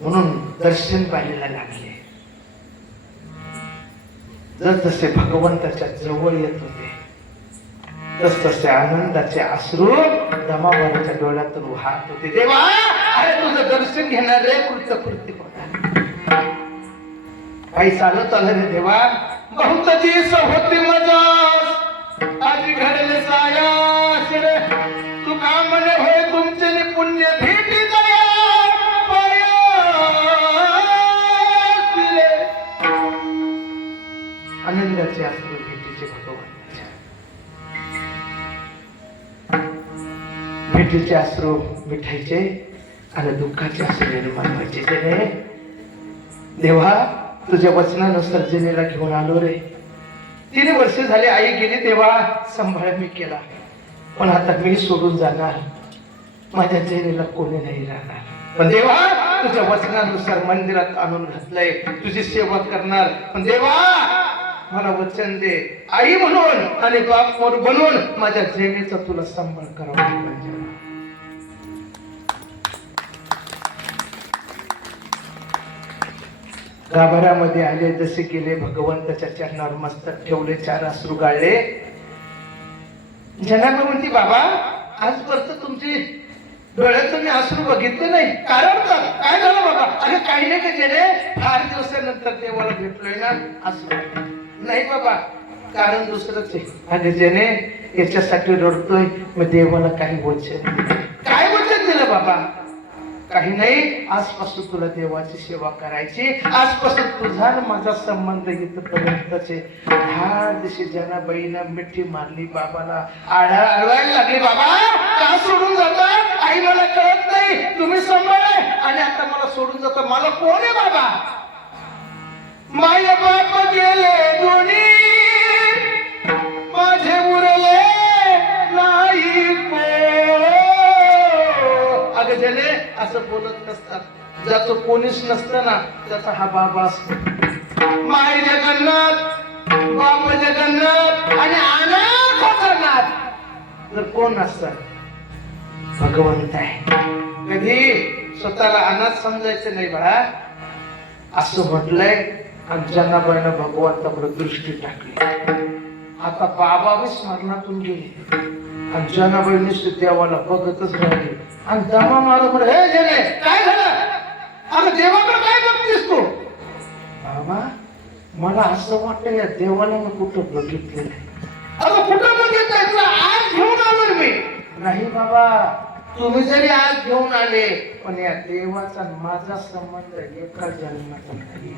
म्हणून दर्शन पाहायला लागले. जसे भगवंताच्या जवळ येत होते तसतसे आनंदाचे अश्रू दमावरच्या डोळ्यातून वाहत होते. देवा अरे तुझं दर्शन घेणारे कृतकृती होता. काही चालत आलं रे देवा. बहुत दिवस होती मजा आधी घडले सायास रे. तू का म्हणे होय तुमचे पुण्य भेटी दया आनंदाचे अश्रू भेटीचे भगवंताच्या भेटीचे अश्रू मिठायचे आणि दुःखाचे अश्रू निर्माण व्हायचे. जेणे देवा तुझ्या वचनानुसार जेनेला घेऊन आलो रे. 3 वर्ष झाले आई गेली तेव्हा सांभाळ मी केला. पण आता मी सोडून जाणार. माझ्या जेनेला कोणी नाही राहणार. पण देवा तुझ्या वचनानुसार मंदिरात आणून घातलंय. तुझी सेवा करणार. पण देवा मला वचन दे आई म्हणून आणि बाप बनून माझ्या जेनेचा तुला सांभाळ करावा पाहिजे. गाभाऱ्यामध्ये आले जसे गेले भगवंताच्या चरणावर मस्तक ठेवले. 4 अश्रू गाळले. जनाबा म्हणते बाबा आजपर्यंत तुमची डोळ्यातून मी अश्रू बघितले नाही. कारण काय झालं बाबा? अरे काही नाही का जेने फार दिवसानंतर देवाला भेटलोय ना अश्रू नाही बाबा. कारण दुसरंच आहे. आणि जेने याच्यासाठी रडतोय मग देवाला काही वचन काय वचन दिलं बाबा? काही नाही. आजपासून तुला देवाची सेवा करायची. आजपासून तुझा आणि माझा संबंध इथपर्यंतच आहे. ह्या दिवशी जनाबाईनं मिठी मारली बाबाला. आळवायला लागली. बाबा का सोडून जातात? आई मला कळत नाही. तुम्ही सांभाळाय आणि आता मला सोडून जाता. मला कोण आहे बाबा? माय बाप गेले दोन्ही माझे उरले नाही को. अगं जने असं बोलत नसतात. ज्याचं कोणीच नसतं ना त्याचा हा बाबा असतो. माय जगन्नाथ बाप जगन्नाथ आणि अनाथ नाथ जर कोण असतात भगवंत आहे. कधी स्वतःला अनाथ समजायचं नाही बाळा असं म्हटलंय. आणि जनाबाईनं भगवंताकडे दृष्टी टाकली. आता बाबा बी स्मरणातून गेले आणि जनाबाईने देवाला बघतच राहिली. आणि दमा मारत म्हणे हे जने काय झालं? अगं देवाकडे काय बघतेस तू? बाबा मला असं वाटतं या देवाला मी कुठं बघितलं नाही. अगं कुठं बघितलंय? तुला आज घेऊन आलो मी. नाही बाबा तुम्ही जरी आज घेऊन आले पण या देवाचा माझा संबंध एका जन्माचा नाही.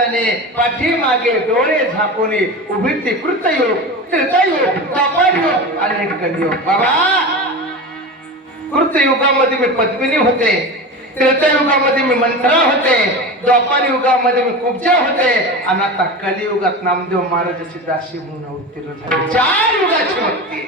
चित्ताने पाठीमागे डोळे झाकोने उभी ती कृतयोग त्रेतायोग द्वापारयोग आणि कलियोग. बाबा कृतयुगामध्ये मी पद्मिनी होते, त्रेतायुगामध्ये मी मंत्रा होते, द्वापार युगामध्ये मी कुब्जा होते आणि आता कलियुगात नामदेव महाराजाची दासी म्हणून अवतीर्ण झाले. 4 युगाची भक्ती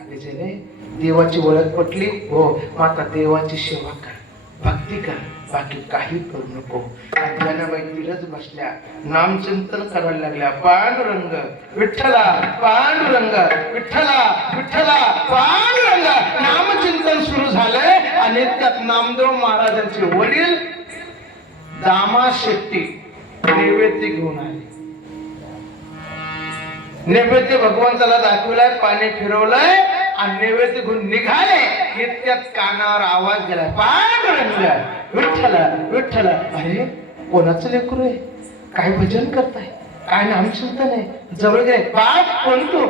आणि ज्याने देवाची ओळख पटली हो माता देवाची सेवा कर, भक्ती कर, बाकी काही करू नको. जनाबाई तिरच बसल्या, नामचिंतन करायला लागल्या. पांडुरंग विठ्ठला, पांडुरंग विठ्ठला, विठ्ठला पांडुरंग. नामचिंतन सुरू झालंय आणि त्यात नामदेव महाराजांचे वडील दामा शेट्टी नैवेद्य घेऊन आले. नैवेद्य भगवंताला दाखवलाय, पाणी फिरवलंय आणि नैवेद्य घेऊन निघाले. इतक्यात कानावर आवाज गेला, पांडुरंग विठ्ठला, विठ्ठला. अरे कोणाचं लेकरू आहे, काय भजन करताय, काय नामचिंतन आहे. जवळ गेले, बाप कोण तू?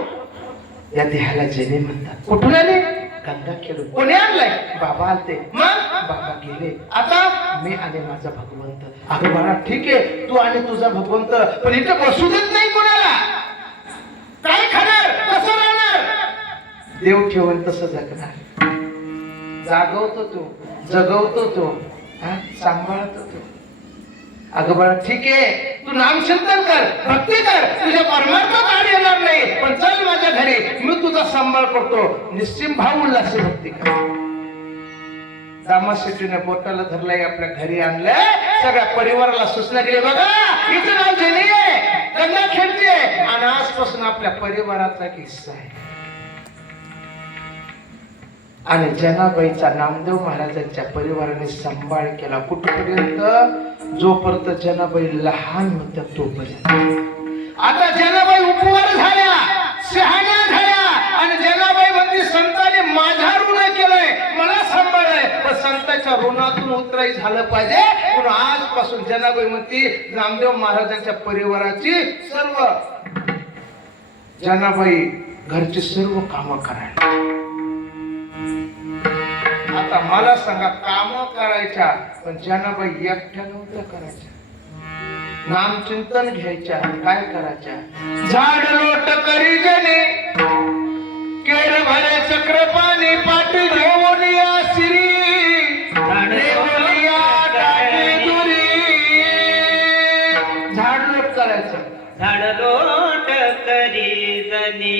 या देहाला जने म्हणतात. कुठून आले? गंगा खेळून. कोणी आणलाय? बाबा आलते. मग बाबा गेले, आता मी आणि माझा भगवंत. अगं बाळा ठीक आहे, तू आणि तुझा भगवंत, पण इथं बसू देत नाही कोणाला. काय खाणार, कसं राहणार? देव ठेवून तसं जगणार. जागवतो तो, जगवतो तो, सांभाळतो तो. अगं बाळा ठीक आहे, तू नामचिंतन कर, भक्ती कर, तुझ्या परमार्थात आड येणार नाही, पण चल माझ्या घरी, मी तुझा सांभाळ करतो. निश्चिम भाव उल्हास भक्ती कर. दामा शेट्टीने बोटाला धरलंय, आपल्या घरी आणलंय. सगळ्या परिवाराला सूचना केली, बघा हिचं नाव जेनी आहे, गंगा खेळते आणि आजपासून आपल्या परिवाराचा किस्सा आहे. आणि जनाबाईचा नामदेव महाराजांच्या परिवाराने सांभाळ केला. कुठपर्यंत? जोपर्यंत जनाबाई लहान होत्या तोपर्यंत. आता जनाबाई उपवार झाल्या, शहाण्या झाल्या आणि जनाबाई म्हणते संतांनी माझा ऋण केलंय, मला सांभाळलंय, पण संतांच्या ऋणातून उतराई झालं पाहिजे. म्हणून आजपासून जनाबाई म्हणते नामदेव महाराजांच्या परिवाराची सर्व जनाबाई घरची सर्व कामं करायला. आता मला सांगा, काम करायच्या पण जनाबाई एकट्या नव्हत्या करायच्या. नामचिंतन घ्यायच्या, काय करायच्या? झाड लोट करी जने केर भरे चक्र पाणी पाठ घेऊन या श्री टाकी दुरी. झाड लोट करायचं, झाड लोट करी जनी,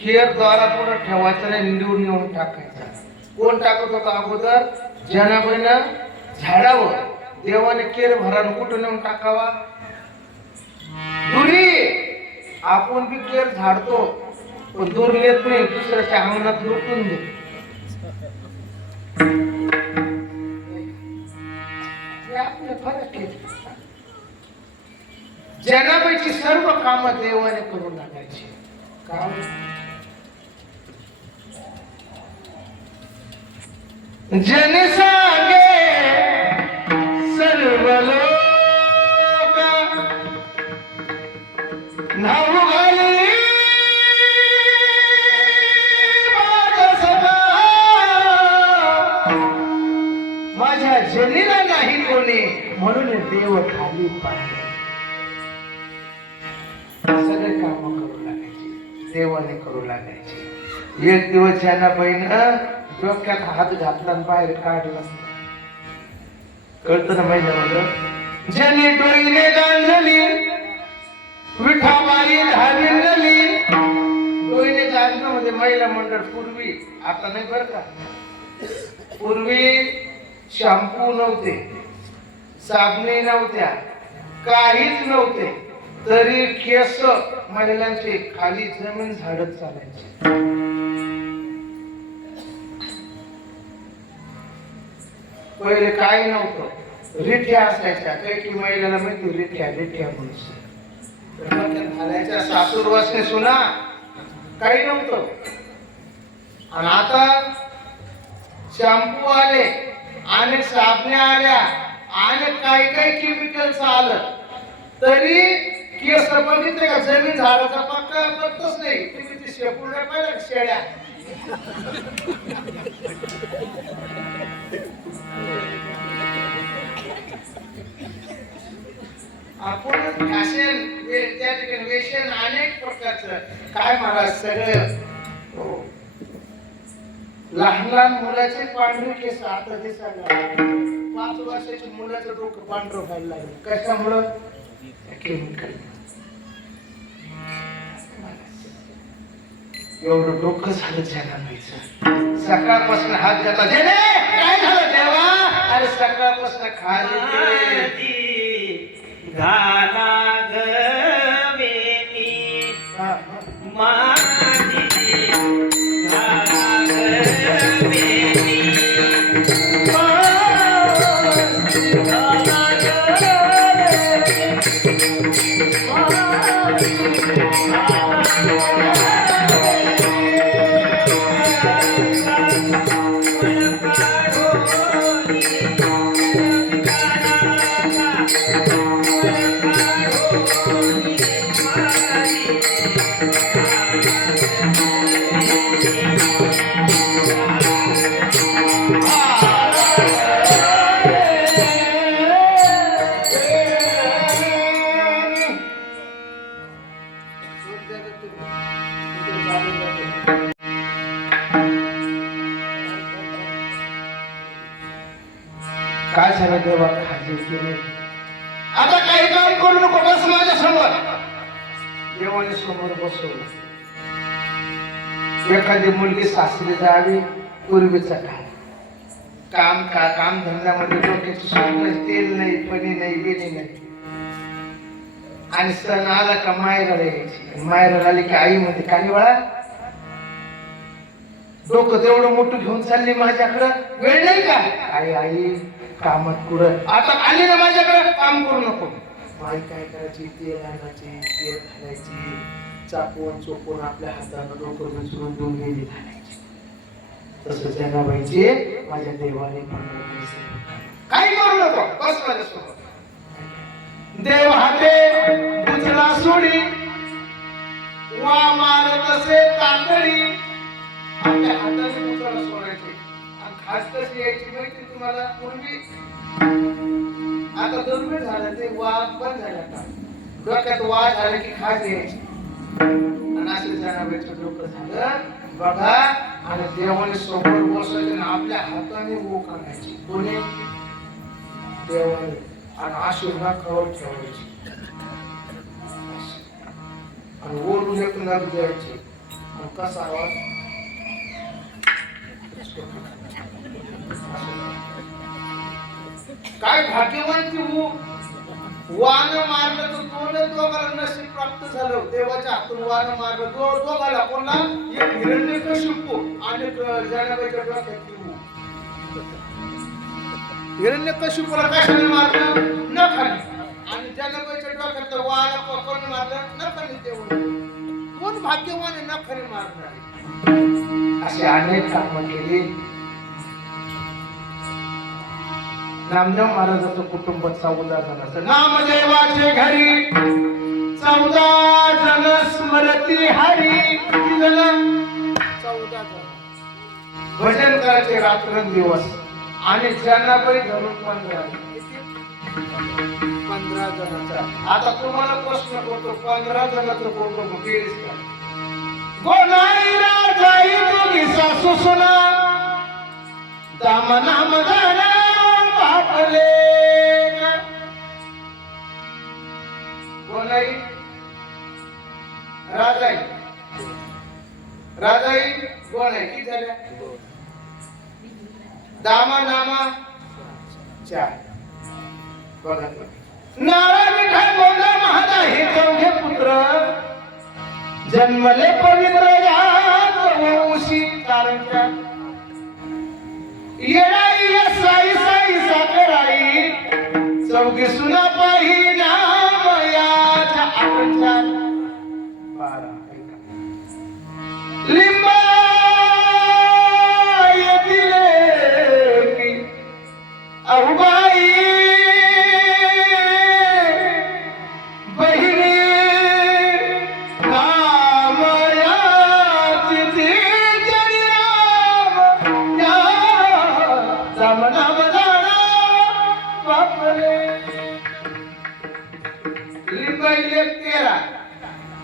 खेर द्वारा पुढे ठेवायचा नाही, निवडून नेऊन टाकायचा. कोण टाकत होता अगोदर? जनाबाईनं झाडावर. देवाने केर भरान कुठं नेऊन टाकावा? दुरी. आपण बी केर झाडतो पण दूर नेत नाही, दुसऱ्याच्या अंगणात लुटून देतो. आपले फरक आहे. जनाबाईची सर्व कामं देवाने करून टाकायची. जन सांगे सर्व लोका नाव घाली माझा सखा, माझ्या जनीला नाही कोणी म्हणून देव खाली पाहिले. सगळे काम करू लागायचे, देवाने करू लागायचे. एक दिवस यांना बहीण डोक्यात हात घातला आणि बाहेर काढला. कळतं ना महिला म्हणलं, जनी डोईने गांजली विठाबाई धाविंगली. डोईने गांजणं म्हणजे महिला मंडळ पूर्वी, आता नाही बरं का. पूर्वी शॅम्पू नव्हते, साबणे नव्हत्या, काहीच नव्हते, तरी केस महिलांचे खाली जमीन झाडत चालायचे. पहिले काय नव्हतं, रिठ्या असायच्या. काही की महिलाला माहिती रिठ्या रिठ्या म्हणून घालायच्या. सासूर वासने सुना काही नव्हतं. आणि आता शॅम्पू आले आणि साबण्या आल्या आणि काही काही केमिकल्स आलं, तरी केस बघितले का जमीन झाडाचा पक्का पत्ताच नाही. तुम्ही ते शेपुड्या पाहिल्या शेळ्या, आपण फॅशन त्या ठिकाणी वेशन अनेक प्रकारचं काय महाराज सगळं. लहान लहान मुलाचे पांढरे केस आता दिसायला, 5 वर्षाच्या मुलाचं डोकं पांढरं व्हायला लागलं. कशामुळं? केमिकल. एवढं डोकं झालं जनाबाईचं. सकाळपासून हात घातला, काय झालं देवा? अरे सकाळपासून खाली घाला गवेनी माझी घाला गवेनी काय झालं देवा? खाजी केले. आता काही काम करू नको, बस माझ्या समोर. देवाने समोर बसवलं. एखादी मुलगी सासरी जावी, पूर्वीचा काम काम धंद्यामध्ये डोक्याची सुद्धा तेल नाही, पणी नाही, बेणी नाही. आणि सण आला का मायराला यायची. मायराला आली की आई म्हणते, काही वेळा डोकं तेवढं मोठं घेऊन चालली माझ्याकडं, वेळ नाही का? आई आई कामात कुठं. आता आली ना माझ्याकडे, काम करू नको. माई काय करायची, तेल आणायची, तेल घालायची, चापवून चोपून आपल्या हातानं डोकं मिसळून दोन गेली घालायची. तसं जनाबाईचे माझ्या देवाने पण काही करू नको, बस माझ्यासोबत. देव हाते बुचला सोडी, वा मारत असे तातडी. आपल्या हाताने बुचला सोडायचे. आणि खास कशी यायची माहिती तुम्हाला? पूर्वी, आता दुर्मिळ झालं ते, वाघ पण झाला का डोक्यात वाघ झाले की खास यायची. आणि असे जनाबाईचं डोकं झालं बघा. आणि देवाने समोर बसायचे आणि आपल्या हाताने ओक आणायची. कोणी? देवाने. आणि आशीर्वाद करून ठेवायची आणि ओढून एक नग द्यायची. आणि कसा आवाज? काय भाग्यवान तू. वान मारलं तर दोघाला नशीब प्राप्त झालं. देवाच्या हातून वान मारलं दोघाला. कोणला? एक हिरण्यकशिपू आणि जनाबाईच्या डोक्यात तू. हिरण्यकशिपूला कशाने मारलं? नखाने. आणि जनाबाईच्या डोक्यात वान कोणी मारलं? नखाने. कोण भाग्यवान आहे नखाने मारणार? असे अनेक कामं केली. नामदेव महाराजाचं कुटुंबाचा उदाहरण असं. नामदेवाचे घरी 14 जन स्मरती हरी. किती जण? 14 जण. भजन करायचे रात्रंदिवस आणि जनाबाई धरून 15. किती? 15 जणांचा. आता तुम्हाला प्रश्न करतो, 15 जणांचं कुटुंब केलीस का? गोनाई राजाई दोघी सासू सुना दामना मदाना बापले. गोनाई राजाई राजाई गोनाई किती झाल्या? दामा नामा 4. बघा नारायण विठ्ठल गोंदा महादा हे चौघे पुत्र जन्मले पवित्र याद वंशी. कारंच्या येणाई साई साई साखराई चौघी सुना पाही नाम याच्या. 12 लिंबा येतिले की अहुबाई बहिणी कामयाची जरी राम या जमना मजाना बापरे. लिंबाई 13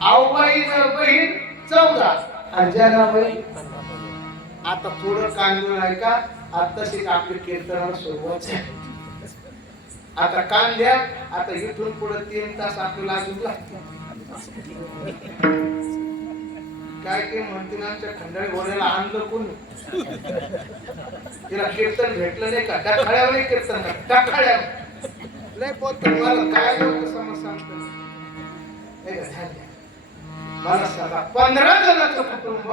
आऊबाई बहीण 14 आणि जनाबाई. आता थोडं कांदून ऐका. आताशी आपली कीर्तनाला सुरुवात झाली. आता कान द्या. आता इथून पुढे 3 तास आपल्याला अजून लागतील. काय ते म्हणतील आमच्या खंडाळी घोड्याला आणलं कोणी? तिला कीर्तन भेटलं नाही का? टाकाळ्यावर नाही कीर्तन का? टाकाळ्यावर लय पोत. मला काय लोक समज सांगतात. मला सांगा 15 जणांचं कुटुंब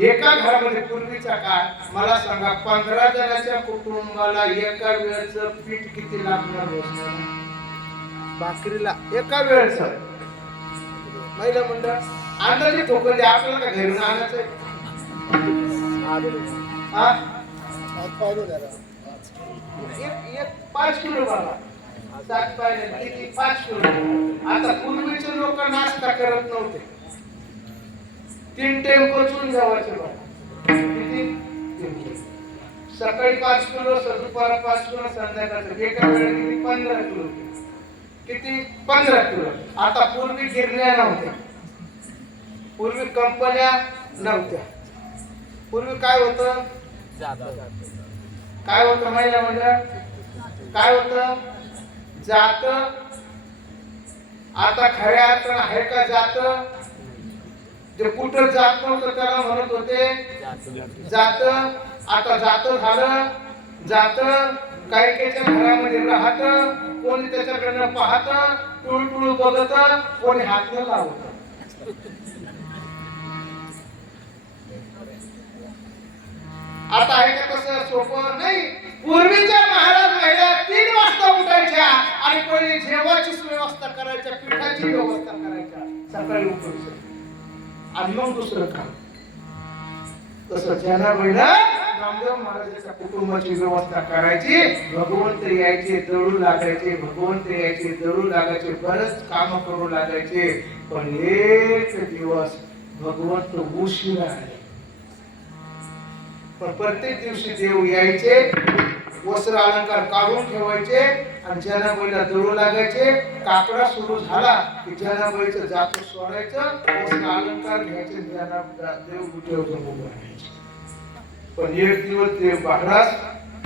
एका घरामध्ये पूर्वीचा काळ. मला सांगा 15 जणांच्या कुटुंबाला एका वेळचं पीठ किती लागणार होतं? भाकरीला एका वेळचं महिला मंडळ अंदाजे ठोकून द्या. आपल्याला का घरून आणायचंय? हा? एक 5 किलो बाबा 7 पाहिजे किती 5 किलो. आता पूर्वीचे लोक नाश्ता करत नव्हते. 3 टेम्पो चून जेवायचे बाबा. किती? 3 किलो. सकाळी 5 किलो, दुपारा 5 किलो, संध्याकाळचं एका वेळेला किती? 15 किलो. किती? 15 किलो. आता पूर्वी गिरण्या नव्हत्या. पूर्वी कंपन्या नव्हत्या. पूर्वी काय होतं? काय होतं महिला मंडळ? काय होतं? जात. आता खऱ्या अर्थानं आहे का जात? जे कुठं जात नव्हतं त्याला म्हणत होते जात. आता जात झालं. जात काही काहीच्या घरामध्ये राहत. कोणी त्याच्याकडनं पाहत, टुळटुळ बघत, कोणी हात न लावत. आता आहे का तसं सोपं नाही. पूर्वीच्या महाराज महिला 3 वाजता उठायच्या आणि कोणी जेवायची व्यवस्था करायच्या, पिठाची व्यवस्था करायच्या सकाळी उठून आणि मग दुसरं काम. तसं जनाबाईला नामदेव महाराजांच्या कुटुंबाची व्यवस्था करायची. भगवंत यायचे दळू लागायचे. भगवंत यायचे दळू लागायचे. बरंच काम करू लागायचे. पण एक दिवस भगवंत उशिरा आले. पण प्रत्येक दिवशी देव यायचे. वस्त्र अलंकार काढून ठेवायचे आणि जनाबाईला दळू लागायचे. काकडा सुरू झाला की जनाबाईचं जात सोडायचं, वस्त्र अलंकार घ्यायचे, देव गुटेवर उभं राहायचे. पण एक दिवस देव महाराज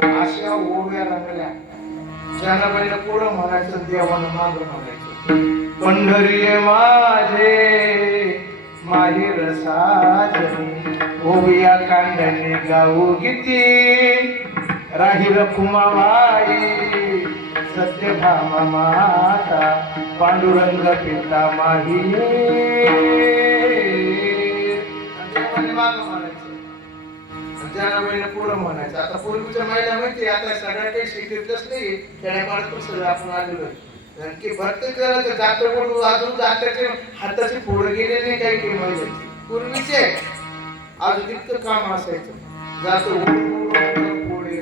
अशा ओव्या रंगल्या. जनाबाईला पुढं म्हणायचं, देवानं मागं म्हणायचं. पंढरी माझे माहेर साजनी ओविया कांडणे गाऊ गीती राही रखुमाबाई सत्यभामा माता पांडुरंग पिता माही. जनाबाईला पुढं म्हणायचं. आता पूर्वीच्या महिला माहिती आता सगळ्या काही शिकतच नाही. खेड्यापाड्यातून सगळं आपण आलेलो आहे. की प्रत्येक जात अजून जात्याचे हाताचे पुढे गेले नाही काही काही महिलांचे. पूर्वीचे अजून इतकं काम असायचं. जातो पुढे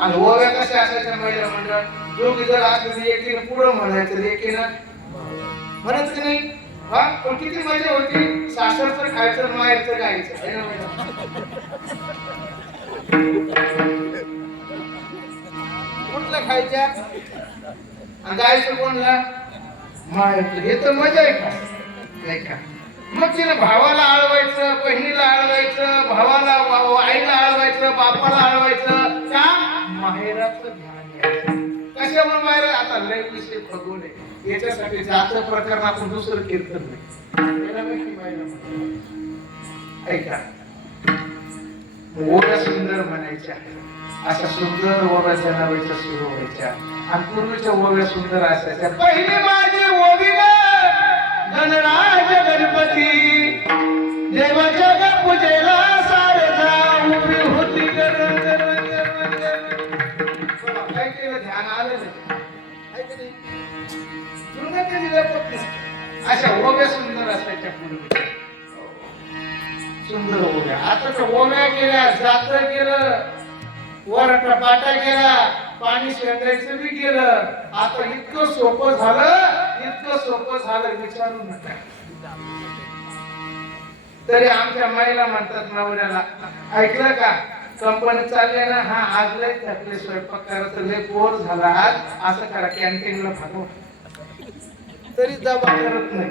आणि ओव्या कशा असायच्या महिला मंडळ. दोघी जर असले एकीनं पुढं म्हणायचं, एकीनं म्हणत की नाही हा पण किती मजा होती सासरचं खायचं माहेरचं गायचं है ना मॅडम? कुठल्या खायच्या आणि गायचं कोणला माहेरचं हे तर मजा आहे का नाही का मग तिला भावाला आळवायचं बहिणीला आळवायचं भावाला आईला आळवायचं बापाला आळवायचं का माहेराचं ध्यान घ्यायचं कशामुळे माहेर आता लय विषय खगोल आहे याच्यासाठी जात प्रकरण आपण दुसरं कीर्तन नाही याला माहिती पाहिजे म्हणतो. ऐका ओव्या सुंदर म्हणायच्या अशा सुंदर ओव्या जनाबाईच्या सुरू व्हायच्या आणि पूर्वीच्या ओव्या सुंदर असायच्या पहिली माझी ओवी गणराज गणपती देवा जग पूजेला सारथा उभी होती काय केलं ध्यान आलं नाही अशा ओव्या सुंदर असायच्या पूर्वी सुंदर ओव्या आता तर ओव्या केल्या जात्र केलं वरटा पाटा केला पाणी शेंदायचं बी केलं आता इतकं सोपं झालं विचारू नका तरी आमच्या महिला म्हणतात नवऱ्याला ऐकलं का कंपनी चालले ना हा आज लय थकले स्वयंपाक करायचं लय बोर झाला आज असं करा कॅन्टीनला भागव तरी दबा करत नाही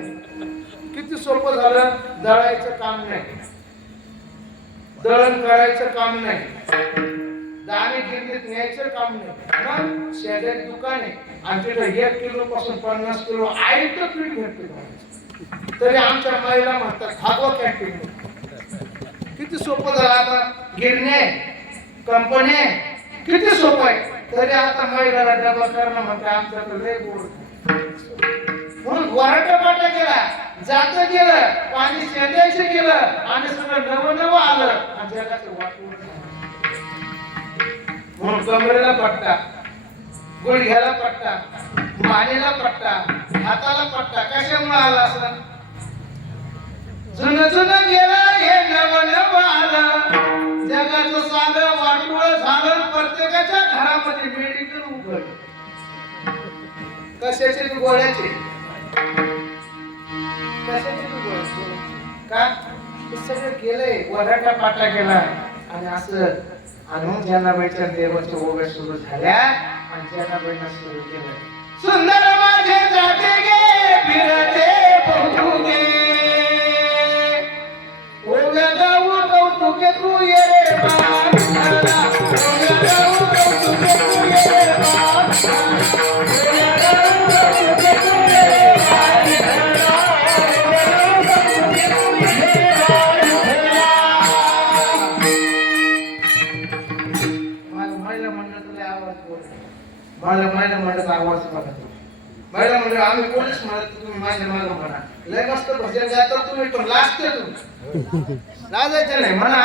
किती सोपं झालं दळायचं काम नाही दळण करायचं काम नाही दाणे गिरणीत न्यायचं काम नाही मग शेजारी दुकान आहे आणि तिथं 1 किलो पासून 50 किलो आईचं पीठ भेटते तरी आमच्या महिला म्हणतात भागवा कॅन्टीन किती सोपं झालं आता गिरणे कंपनी किती सोपं आहे तरी आता महिलाला डबा करणं म्हणते आमच्याकडे लय बोर म्हणून वराटापाटा केला जात गेलं पाणी शेंदायचं केलं आणि सगळं नवं आलं आणि जगाचं वाटवून म्हणून कमरेला पट्टा गुडघ्याला पट्टा मानेला पट्टा हाताला पट्टा कशामुळे आला असं जुनं गेलं हे नवं आलं जगाचं साधं वाटोळं झालं प्रत्येकाच्या घरामध्ये मेडिकल उघड कशाचे गोळ्याचे का सगळं केलंय वराटा पाटा केला आणि असं आणून जनाबाईच्या देवाच्या ओव्या सुरू झाल्या आणि जनाबाईंना सुरू केलं सुंदर माझे जाते गे फिरते पोहतुके ओव्या गाऊ कौतुके तू ये रे बाळ ओव्या गाऊ कौतुके तू ये रे बाळ ओव्या गाऊ कौतुके तू ये रे मला महिला म्हणत आवाज बघा महिला म्हणलं आम्ही पोलीस म्हणत तुम्ही माझ्या मागं म्हणा लय मस्त भजन गाता तुम्ही पण लाजते तुम्ही लाजायचं नाही म्हणा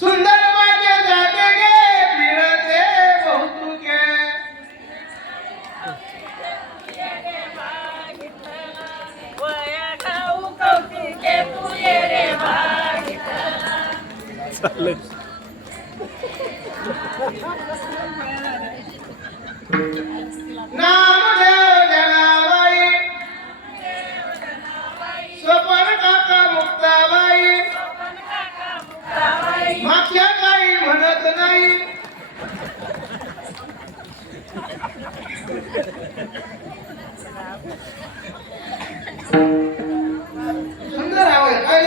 सुंदर माझे जाते गे फिरते बहुतुके नामदेव जनाबाई स्वपन काका मुक्ताबाई मागच्या काही म्हणत नाही सुंदर आवाज काय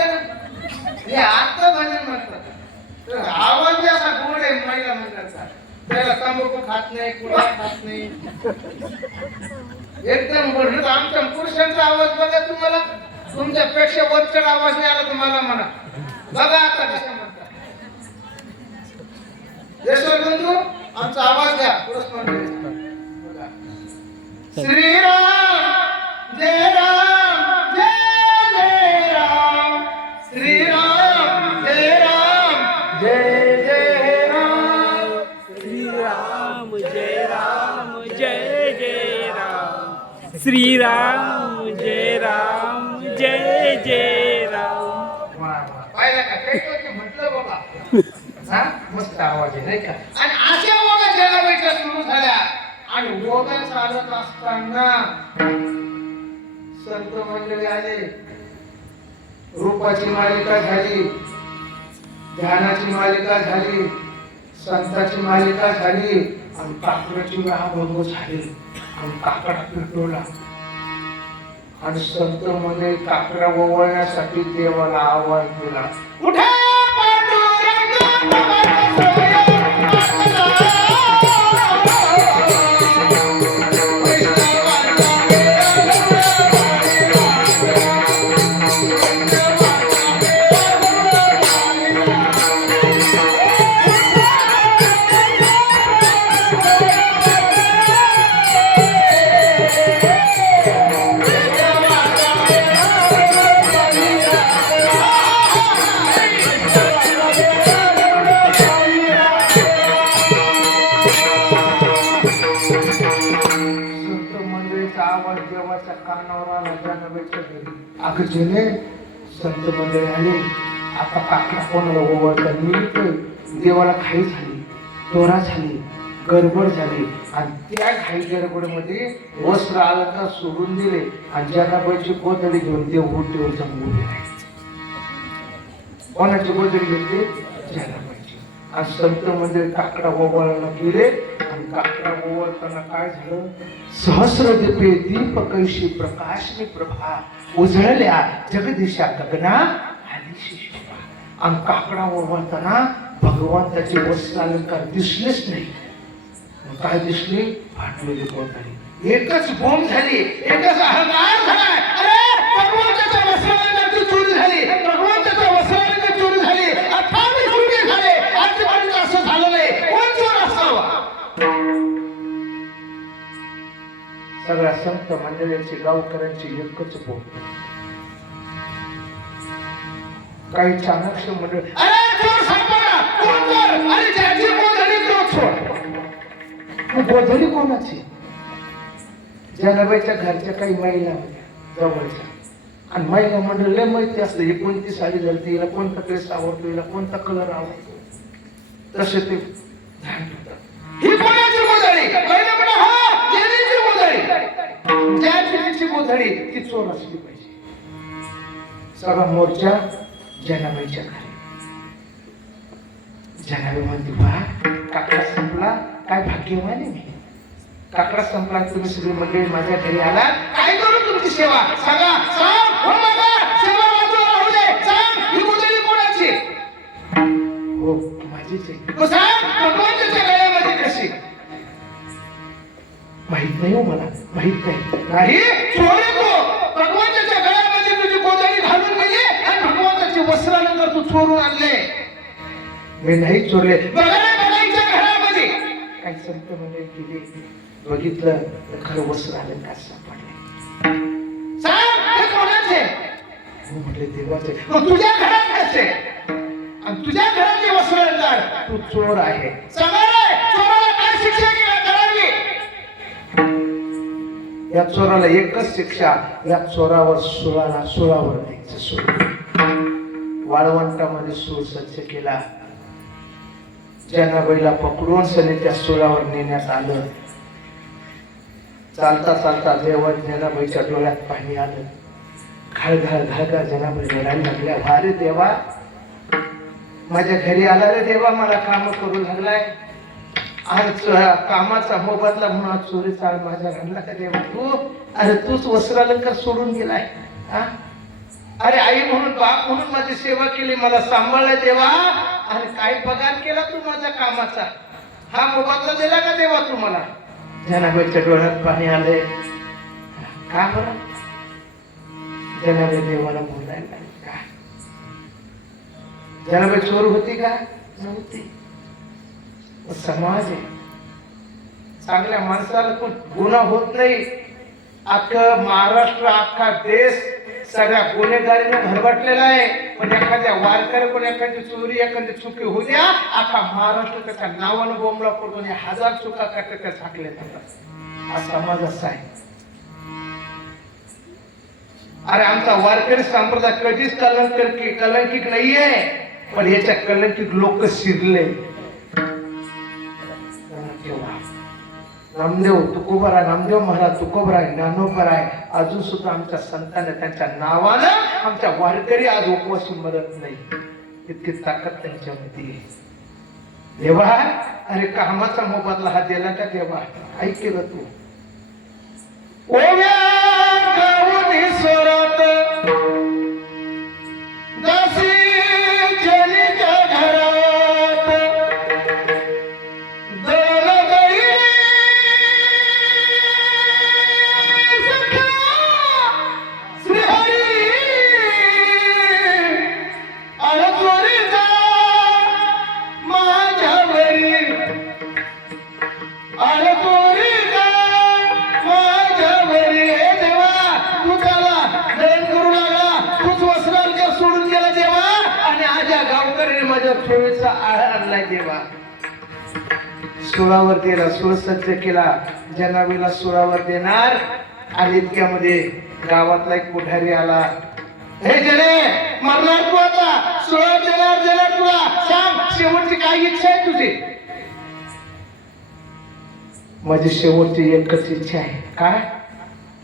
हे आता भजन म्हणतात आवाज बी असा गोड आहे महिला मंडळाचा त्याला तंबाखू खात नाही कुडा खात नाही एकदम गोड आमच्या पुरुषांचा आवाज बघा तुम्हाला तुमच्यापेक्षा वरचढ आवाज नाही आला तुम्हाला म्हणा बघा आता कशा म्हणतात यशवंत बंधू आमचा आवाज द्या पुरुष मंडळीचा श्रीराम जय राम जय जय राम श्रीराम जय राम जय जय राम श्रीराम जय राम जय जय राम श्रीराम जय राम जय जय राम पाहिलं का काही म्हटलं बाबा हा मस्त आवाज आहे नाही का आणि अशा ओव्या जनाबाईच्या सुरू झाल्या आणि ओव्या चालत असताना संत मंडळी आले, रूपाची मालिका झाली, ध्यानाची मालिका झाली, संताची मालिका झाली आणि काकडाची महाभंग झाली आणि काकडा पेटवला आणि संत मध्ये काकडा ओवळण्यासाठी देवाला आवाज दिला, उठा देवाच्या कानावर आला जानवेच्या घरी. अगं जेने संत मंडळी आले, आता काकडा कोणाला ओवाळतात मी येतोय. देवाला घाई झाली, तोरा झाली, गडबड झाली आणि त्या घाई गडबडमध्ये वस्त्र अलंकार सोडून दिले आणि जनाबाईची गोधडी घेऊन देव हुटीवर जमवून दिले. कोणाची गोधडी घेतली? जनाबाईची. आणि संत मंडळी काकडा ओवाळायला गेले आणि काकडा ओवाळताना काय झालं, सहस्र दीपे दीपकैशी प्रकाशनी प्रभा उजळल्या जगदीशा गगना आलीशी शोभा. आणि काकडा ओवाळताना भगवंताचे वस्त्र अलंकार दिसलेच नाही. काय दिसले? फाटलेली गोधडी. एकच बोंब झाली, एकच अहंकार झाला. अरे भगवंताच्या वस्त्रालंकार चोरी झाली, भगवंताच्या वस्त्रालंकार चोरी झाली, अथांग चोरी झाले. आजपर्यंत असं झालं नाही. कोण चोर असावा? सगळ्या संत मंडळींची गावकऱ्यांची एकच बोल. काही चाणक्य मंडळ, अरे चोर सापडला, कोण चोर? अरे ज्याची गोधडी तो चोर. गोधडी कोणाची? जनाबाईच्या घरच्या काही महिला होत्या जवळच्या, आणि महिला मंडळ लय माहिती असतं ही कोणती साडी घालते, हिला कोणता ड्रेस आवडतो, हिला कोणता कलर आवडतो, तसे ते ध्यान ठेवतात. ही कोणाची गोधडी? महिला म्हणा हा जेनीची गोधडी. ज्या जेनीची गोधडी ती चोर असली पाहिजे. सगळा मोर्चा जनाबाईच्या घरी. जनाबाई म्हणते वा काकडा संपला, काय भाग्यवान आहे मी. काकडा संपला, तुम्ही सगळी मंडळी माझ्या घरी आला, काय करू तुमची सेवा सांगा. सांग हो बाबा, सेवा बाजूला राहू दे. सांग ही गोधडी कोणाची? हो माझीच आहे. मग सांग भगवंताच्या गळ्यामध्ये कशी? माहित नाही हो मला, माहित नाही. नाही चोरी तो भगवंताच्या गळ्यामध्ये तुझी गोधडी घालून गेली आणि भगवंताचे वस्त्रालंकार तू चोरून आणले. मी नाही चोरले. बघायच्या घरामध्ये काही संत मंडळी गेले, बघितलं तर खरं वस्त्र अलंकार सापडले. सांग हे कोणाचे? हो म्हटले देवाचे. मग तुझ्या घरात कसे? आणि तुझ्या घरातले वस्त्र अलंकार तू चोर आहे. सांगा रे चोराला काय शिक्षा करावी? या चोराला एकच शिक्षा, या चोरावर सुळावर द्यायचं सूळ. वाळवंटामध्ये सूळ सज्ज केला. जनाबाईला पकडून सनी त्या सुळावर नेण्यात आलं. चालता चालता देवा जनाबाईच्या डोळ्यात पाणी आलं. घाळघाळ घाळघाळ जनाबाई रडायला लागल्या. अरे देवा माझ्या घरी आला रे देवा, मला काम करू लागलाय आणि कामाचा मोबदला म्हणून चोरीचा माझ्या घडला का देवा तू? अरे तूच वस्त्रालंकार सोडून गेलाय. अरे आई म्हणून बाप म्हणून माझी सेवा केली, मला सांभाळलं देवा, आणि काय पगार केला तू माझ्या कामाचा? हा मोबदला दिला का देवा तू मला? जनाबाईच्या डोळ्यात पाणी आले. का बरं? जनाबाई देवाला बोलायला लागली. का जनाबाई चोर होती का? नव्हती. समाज आहे, चांगल्या माणसाला पण गुन्हा होत नाही. अख्खं महाराष्ट्र, अख्खा देश सगळ्या गुन्हेगारीने भरभटलेला आहे. पण एखाद्या वारकरी, पण एखादी चोरी, एखादी चुकी होऊ द्या, अख्खा महाराष्ट्र त्याच्या नावानं बोंबला पडतो आणि 1000 चुका करते त्या झाकल्या जातात. हा समाज असा आहे. अरे आमचा वारकरी संप्रदाय कधीच कलंकित नाहीये, पण याच्या कलंकित लोक शिरले. नामदेव तुकोबराय, नामदेव महाराज तुकोबराय, ज्ञानोबराय, अजून सुद्धा आमच्या संतांना त्यांच्या नावानं आमच्या वारकरी आज उपवासी मरत नाही. इतकी ताकद त्यांच्यामध्ये आहे. देवा, अरे कामाचा मोबदला हा दिला का देवा? ऐक केलं तू. ओव्या गाऊनी स्वरात दासी जनीच्या घरात दळण दळी सखा श्रीहरी अळचोरी जा माझ्यावरी अळचोरी जा माझ्यावरी. हे देवा, तू त्याला दळण करू लागला, तूच वस्त्रांच्या सोडून गेला देवा, आणि आज या गावकऱ्याने माझ्या चोळीचा आहार आणलाय देवा. सुळावर दिला, सुळ सज्ज केला, जनाबीला सुळावर देणार. आणि इतक्यामध्ये गावातला एक पुढारी आला. हे जने, मरणार तू आता, सुळावर देणार तुला, सांग शेवटची काय इच्छा आहे तुझी? माझी शेवटची एकच इच्छा आहे. काय?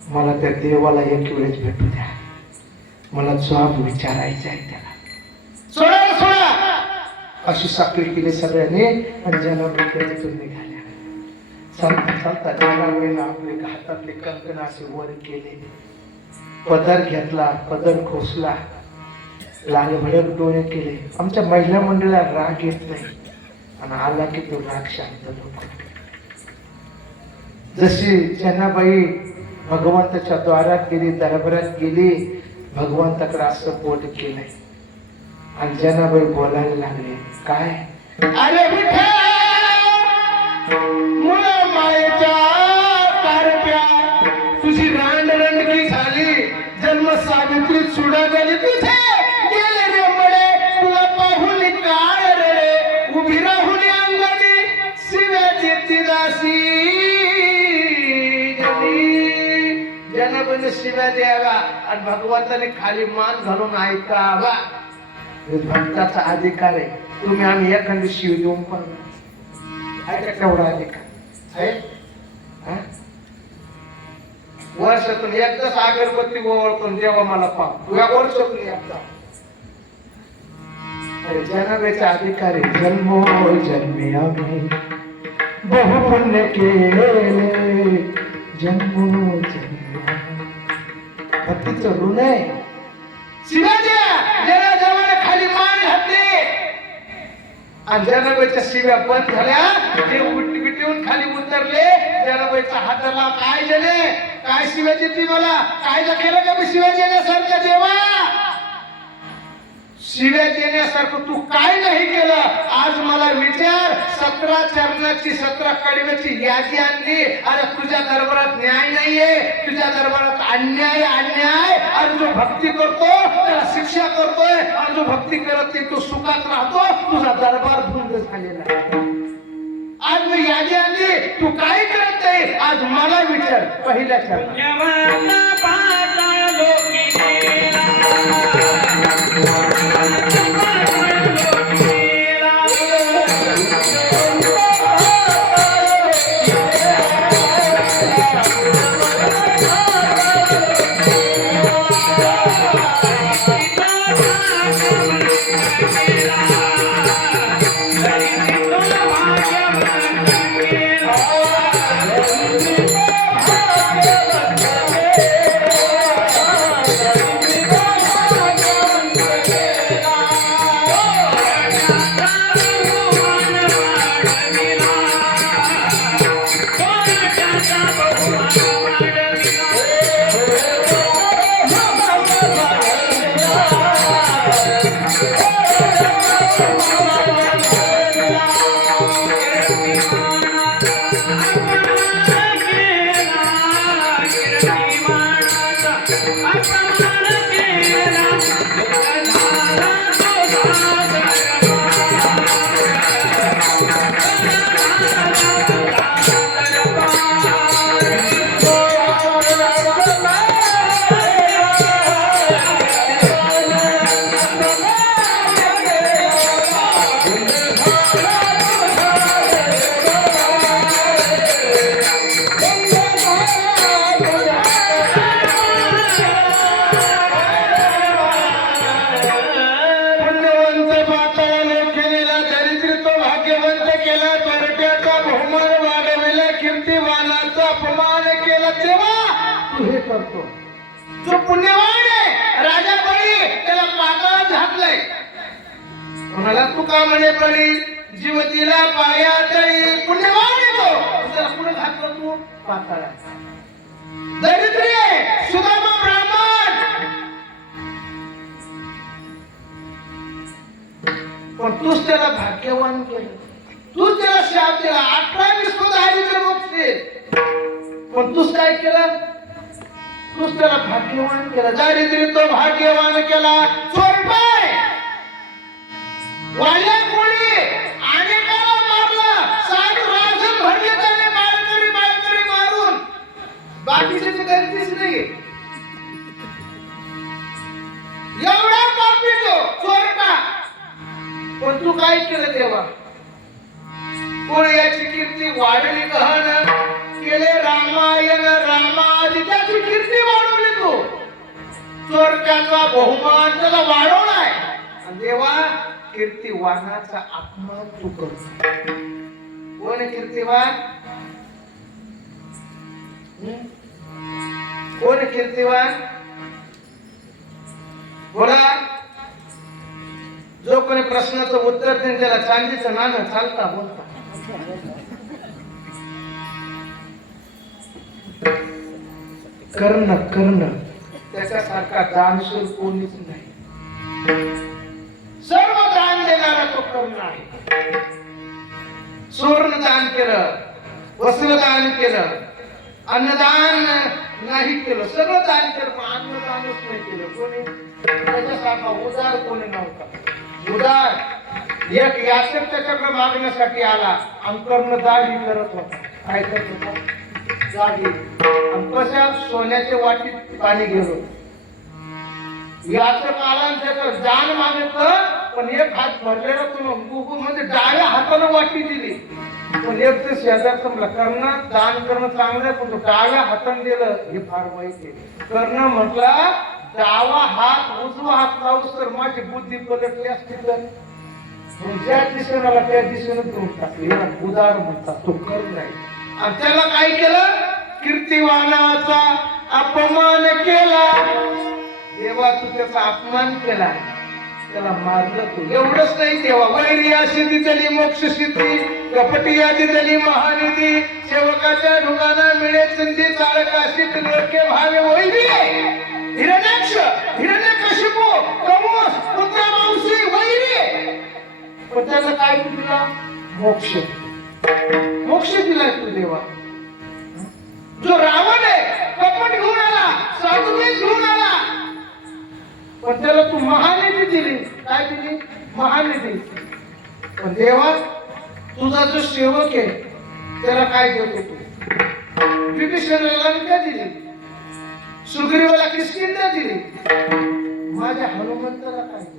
मला त्या देवाला एक वेळेस भेटू द्या. मला जॉब विचारायचा आहे त्याला. सोडा सोडा अशी साखळी केली सगळ्यांनी आणि जनाबाई तिथून निघाल्या. चालता चालता जनाबाईला आपले हातातले कंकण असे वर केले, पदर घेतला, पदर खोसला, लाल भडक डोळे केले. आमच्या महिला मंडळाला राग येत नाही आणि आला की तो राग शांत होतो. जशी जनाबाई भगवंताच्या द्वारात गेली, दरबारात गेली, भगवंताकडे असं बोट केलंय आणि जनाबाई बोलायला लागले. काय? अरे मुला मायेच्या कारप्या, तुझी रांडरंडकी झाली, जन्म सावित्री सुडा गेली तुझे, गेले रे मळे, तुला पाहून काय रे, उभी राहून अंगणी शिव्याची ती दासी. जनाबाईने शिव्या द्यावा आणि भगवंताने खाली मान घालून ऐकावा. भक्ताचा अधिकार आहे. तुम्ही आम्ही एखादी शिव देऊन पण ऐका, तेवढा अधिकार आहे. वर्षातून एकदाच अगरबत्ती ओळखून देवा मला पाव, तुझ्या वर्षातून एकदा. जनाबाईचा अधिकार आहे. जन्मो जन्मी आम्ही बहु पुण्य केले, जन्मो जन्मी भक्तीचं ऋण आहे. शिवाजी जरा जमाने खाली मान घातली आणि जनाबाईच्या शिव्या बंद झाल्या. ते विटीवून खाली उतरले. जनाबाईचा हाताला काय जने, काय शिव्या देते मला, काय केलं का मी शिव्या देण्यासारखं देवा? शिव्या देण्यासारखं तू काय नाही केलं. आज मला विचार, 17 चरणाची 17 कडव्याची यादी आणली. अरे तुझ्या दरबारात न्याय नाहीये, तुझ्या दरबारात अन्याय अन्याय. आणि जो भक्ती करतो त्याला शिक्षा करतोय, आणि जो भक्ती करत नाही तो सुखात राहतो. तुझा दरबार भंग झालेला आहे. आज मी यादी आणली, तू काय करत नाही आज मला विचार. पहिल्या तेव्हा तू हे करतो. जो पुण्यवान आहे राजा बळी त्याला पाताळात घातलंय. कोणाला तुका म्हणे बळी जीवतीला पायातळी. पुण्यवान आहे तो, त्याला कुठं घातलं तू? पाताळात. दरिद्री आहे सुदामा ब्राह्मण, पण तूच त्याला भाग्यवान केलं. तूच त्याला शाप दिला. 18 स्वतःचे मोक्षे, पण तूच काय केलं? तूच त्याला भाग्यवान केला. दारिद्र्य तो भाग्यवान केला. चोरटाय वाल्या कोणी अनेकाला मारला. 60 राजन भरले त्याने माळकरी मारून. बाकीचे गरजेच नाही. एवढा पापी तो चोरटा, पण तू काय केलं तेव्हा? याची कीर्ती वाढली गहन केले रामायण रामादी. त्याची कीर्ती वाढवली तू. चोरट्याचा बहुमान त्याला वाढवलाय. देवा कीर्तिवानाचा अपमान तू करतो. कोण कीर्तिवान? कोण कीर्तिवान? बोला. जो कोणी प्रश्नाचं उत्तर देईल त्याला चांदीचं नाणं चालता बोलता. कर्ण त्याच्यासारखा दानशूर कोणीच नाही. सर्व दान देणारा तो कर्ण आहे. सुवर्ण दान केलं, वस्त्र दान केलं, अन्नदान नाही केलं, सगळं दान केलं, पण अन्नदानच नाही केलं. कोणी त्याच्यासारखा उदार कोणी नव्हता. उदार एक याचक त्याच्याकडे मागण्यासाठी आला आणि कर्ण दाढी करत होता. काय करत होता? दाढी. कशा? सोन्याच्या वाटीत पाणी गेलो. याचक आला आणि त्याचं दान मागितलं, पण एक हात भरलेला म्हणजे डाव्या हातानं वाटी दिली. पण एक तर शेजारचा म्हणला कर्ण दान करणं चांगलं आहे, पण तो डाव्या हाताने दिलं हे फार वाईट आहे. कर्ण म्हटला डावा हात उजवा हात लावूस तर माझी बुद्धी पलटली असती. तर ज्या दिशेला त्या दिशेने देऊन टाकली. उदार म्हणतात तो कर्ण आहे. आणि त्याला काय केलं? कीर्तिवानाचा अपमान केला. देवा तू त्याचा अपमान केला, त्याला मारलं तू. एवढंच नाही देवा, वैरी अशी दिली मोक्ष सिद्धी, कपटी आधी दिली महानिधी, सेवकाच्या ढुंगाना मिळे संधी, चाळकाशी लोके भावे वैरी. हिरण्याक्ष हिरण्यकशिपू कमोस पुत्र मावशी वैरी. पण त्याला काय दिला? मोक्ष. मोक्ष दिलाय तू देवा. जो रावण आहे कपट घेऊन आला, साधुवेश घेऊन आला, पण त्याला तू महानिधी दिली. काय दिली? महानिधी. पण देवा तुझा जो सेवक आहे त्याला काय देतो तू? विभीषणाला लंका दिली, सुग्रीवाला किष्किंधा दिली, माझ्या हनुमंताला काय दिली?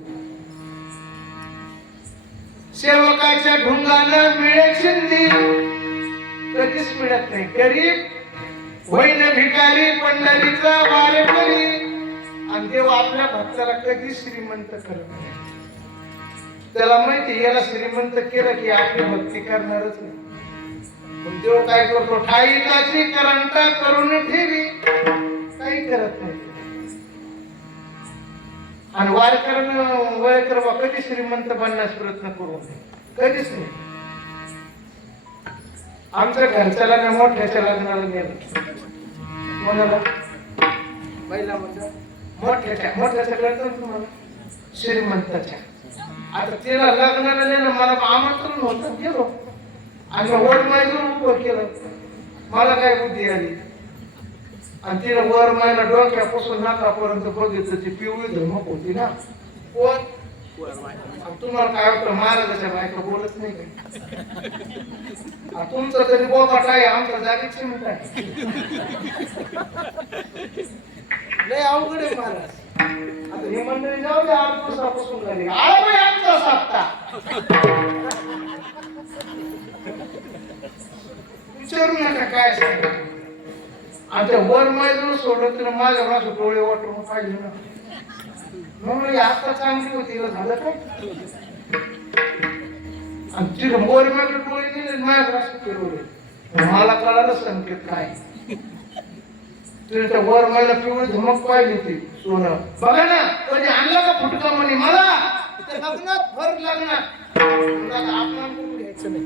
सेवकाच्या ढुंगानं मिळे चिंधी, कधीच मिळत नाही. गरीब होईन भिकारी पंढरीचा वारकरी. आणि देव आपल्या भक्ताला कधी श्रीमंत करत नाही. त्याला माहिती याला श्रीमंत केलं की आपली भक्ती करणारच नाही. पण देव काय करतो? ठाईकाची करंटा करून ठेवी, काही करत नाही. आणि वारकर कधी श्रीमंत बनण्यास प्रयत्न करू नये, कधीच नाही. आमच्या घरच्याला ना मोठ्याच्या लग्नाला गेलं. कोणाला? पहिला म्हणतात मोठ्याच्या कळतं तुम्हाला? श्रीमंताच्या. आता तिला लग्नाला नेलं, मला आमंत्रण होतं, गेलो आणि वर मायजून उभं केलं. मला काय बुद्धी आली आणि तिला वर मायला डोक्यापासून नाकापर्यंत बघितलं. ती पिवळी धमक होती ना. कोण? तुम्हाला काय वाटतं महाराजाच्या बायका बोलत नाही का? तुमचं तरी बोबाट आहे, आमच्या जागेच चिमट आहे. लय अवघड आहे महाराज. आता ही मंडळी जाऊ दे, 8 दिवसापासून झाली. आमचा सप्ताह विचारू नका काय सांग. आता वर मैदान सोडत तिला माझ्या माझं डोळे वाटून पाहिजे ना. म्हणून आता चांगली होती, झालं काय? आणि तिला वर माझे डोळे दिले, माझ्या फिरवले. मला कळालं संकेत काय. तिने त्या वर मला पिवळी धमक पाहिली ती सोनं बघा ना कधी आणला का फुटका म्हणे मला लग्नात भर लग्नात अपमान करून घ्यायचं नाही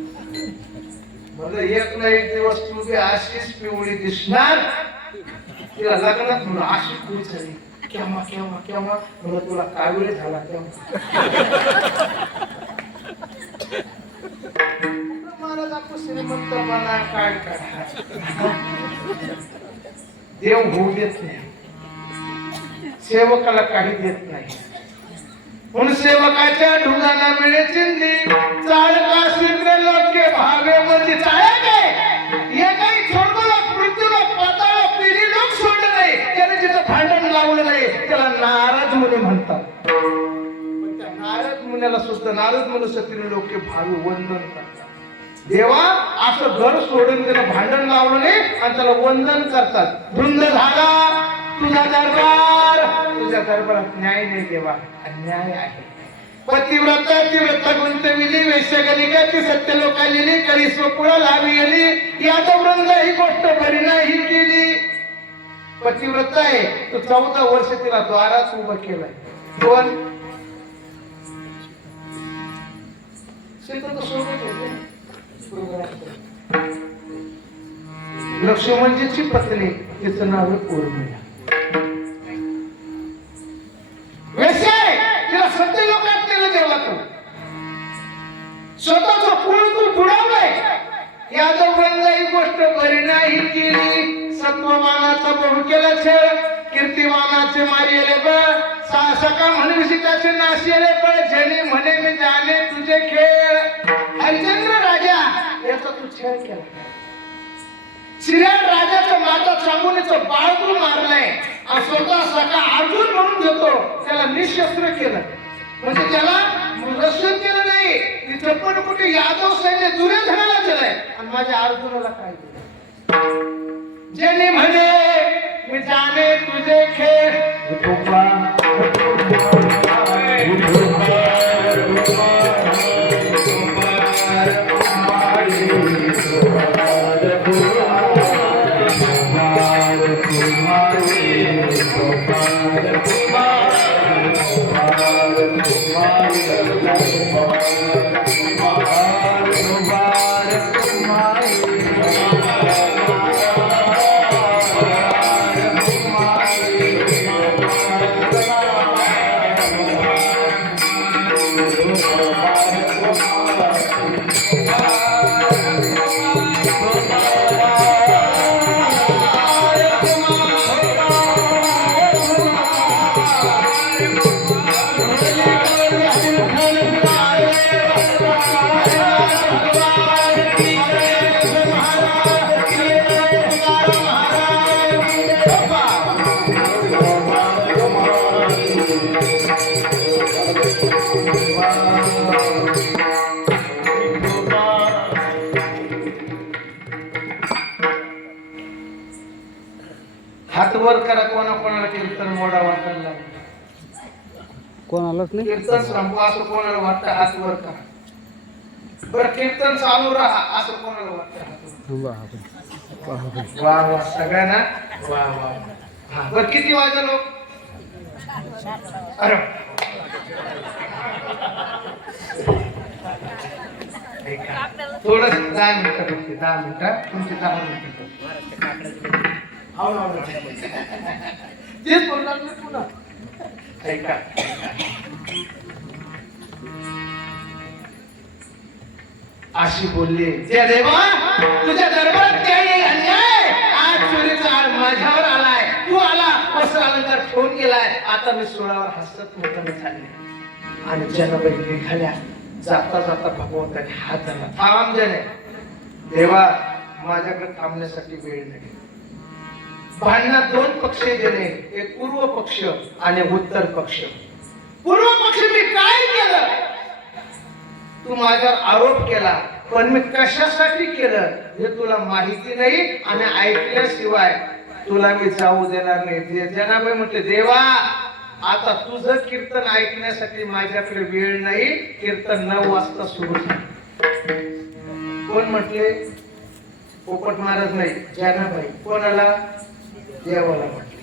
म्हणलं एक ना एक दिवस तुझी अशीच पिवळी दिसणार तिला लग्नात म्हणून अशी खुश झाली केव्हा केव्हा केव्हा म्हणलं तुला कावीळ झाला तेव्हा महाराज आपण श्रीमंतपणा काय करा देव होऊ देत नाही सेवकाला काही देत नाही म्हणून सेवकाच्या ढुंगाना मिळे चिंदी चाळका शीघ्र लोके भावे म्हणजे चाळके हे काही सोडला मृत्यूला पाताळा पिढी लोक सोडलं नाही त्याने जिथं भांडण लावलं नाही त्याला नाराज मुनी म्हणतात पण त्या नारद मुनीला सुद्धा नारद मुनी सतीने लोके भावे वंदन करतात देवा असं घर सोडून त्याला भांडण लावलं नाही आणि त्याला वंदन करतात धुंद झाला तुझा दरबारात न्याय नाही देवा अन्याय आहे पतिव्रता तीव्रता गुंतविली वैश्यगलिका ती सत्य लोका लिहिली करी स्वपुळा लावी गेली यादव वृंद ही गोष्ट बरी नाही केली पतिव्रता आहे तो 14 वर्ष तिला द्वारात उभं केलाय कोण लक्ष्मणजीची पत्नी तिचं नाव आहे उर्मिला तिला सत्य लोकात केलं देवा तू स्वतःच कुळ तू बुडवलंय यादव वृंद ही गोष्ट बरी नाही केली सत्वमानाचा बहु केला छळ कीर्तिमानाचे मारिले बळ साहसका म्हणविषिकाचे नाशिले बळ जनी म्हणे मी जाणे तुझे खेळ हरिचंद्र राजा याचा तू छळ केला श्रीराम राजाच्या माता चांगुनीचं बाळगून मारलंय आणि स्वतः सका अर्जुन म्हणून देतो त्याला निशस्त्र केलं म्हणजे त्याला रक्षण केलं नाही तिथं पण कुठे यादव सैन्य दुर्योधनाला केलंय आणि माझ्या अर्जुनाला काय दिलं ज्याने म्हणे मी जाणे तुझे खेळ हात वर करा कोणाला कीर्तन मोडा वाटायला कोणालाच नाही कीर्तन संपवा असं कोणाला वाटतं हात वर करा बरं कीर्तन चालू राहा असं कोणाला वाटतं वा वा सगळ्यांना वा वा हा बरं किती वाजले लोक अरे थोडं 10 मिनिटं बघते 10 मिनिटं तुमची 10 मिनिटं तेच बोलणार मी पुन्हा ऐका अशी बोलली त्या देवा तुझ्या दरबारात काही अन्याय आज चोरीचा आळ माझ्यावर आलाय तू आला वस्त्र अलंकार ठेवून गेलाय आता मी सोळावर हसत मोठ्याने झाले आणि जनाबाई निघाल्या जाता जाता भगवंताने हात धरला थांब जने देवा माझ्याकडे थांबण्यासाठी वेळ नाही भांडणात 2 पक्ष गेले एक पूर्व पक्ष आणि उत्तर पक्ष पूर्व पक्ष मी काय केलं तू माझ्यावर आरोप केला पण मी कशासाठी केलं हे तुला माहिती नाही आणि ऐकल्याशिवाय तुला मी जाऊ देणार नाही जनाबाई म्हटले देवा आता तुझं कीर्तन ऐकण्यासाठी माझ्याकडे वेळ नाही कीर्तन 9 वाजता सुरू झालं कोण म्हटले पोपट महाराज नाही जनाबाई कोणाला देवाला म्हटले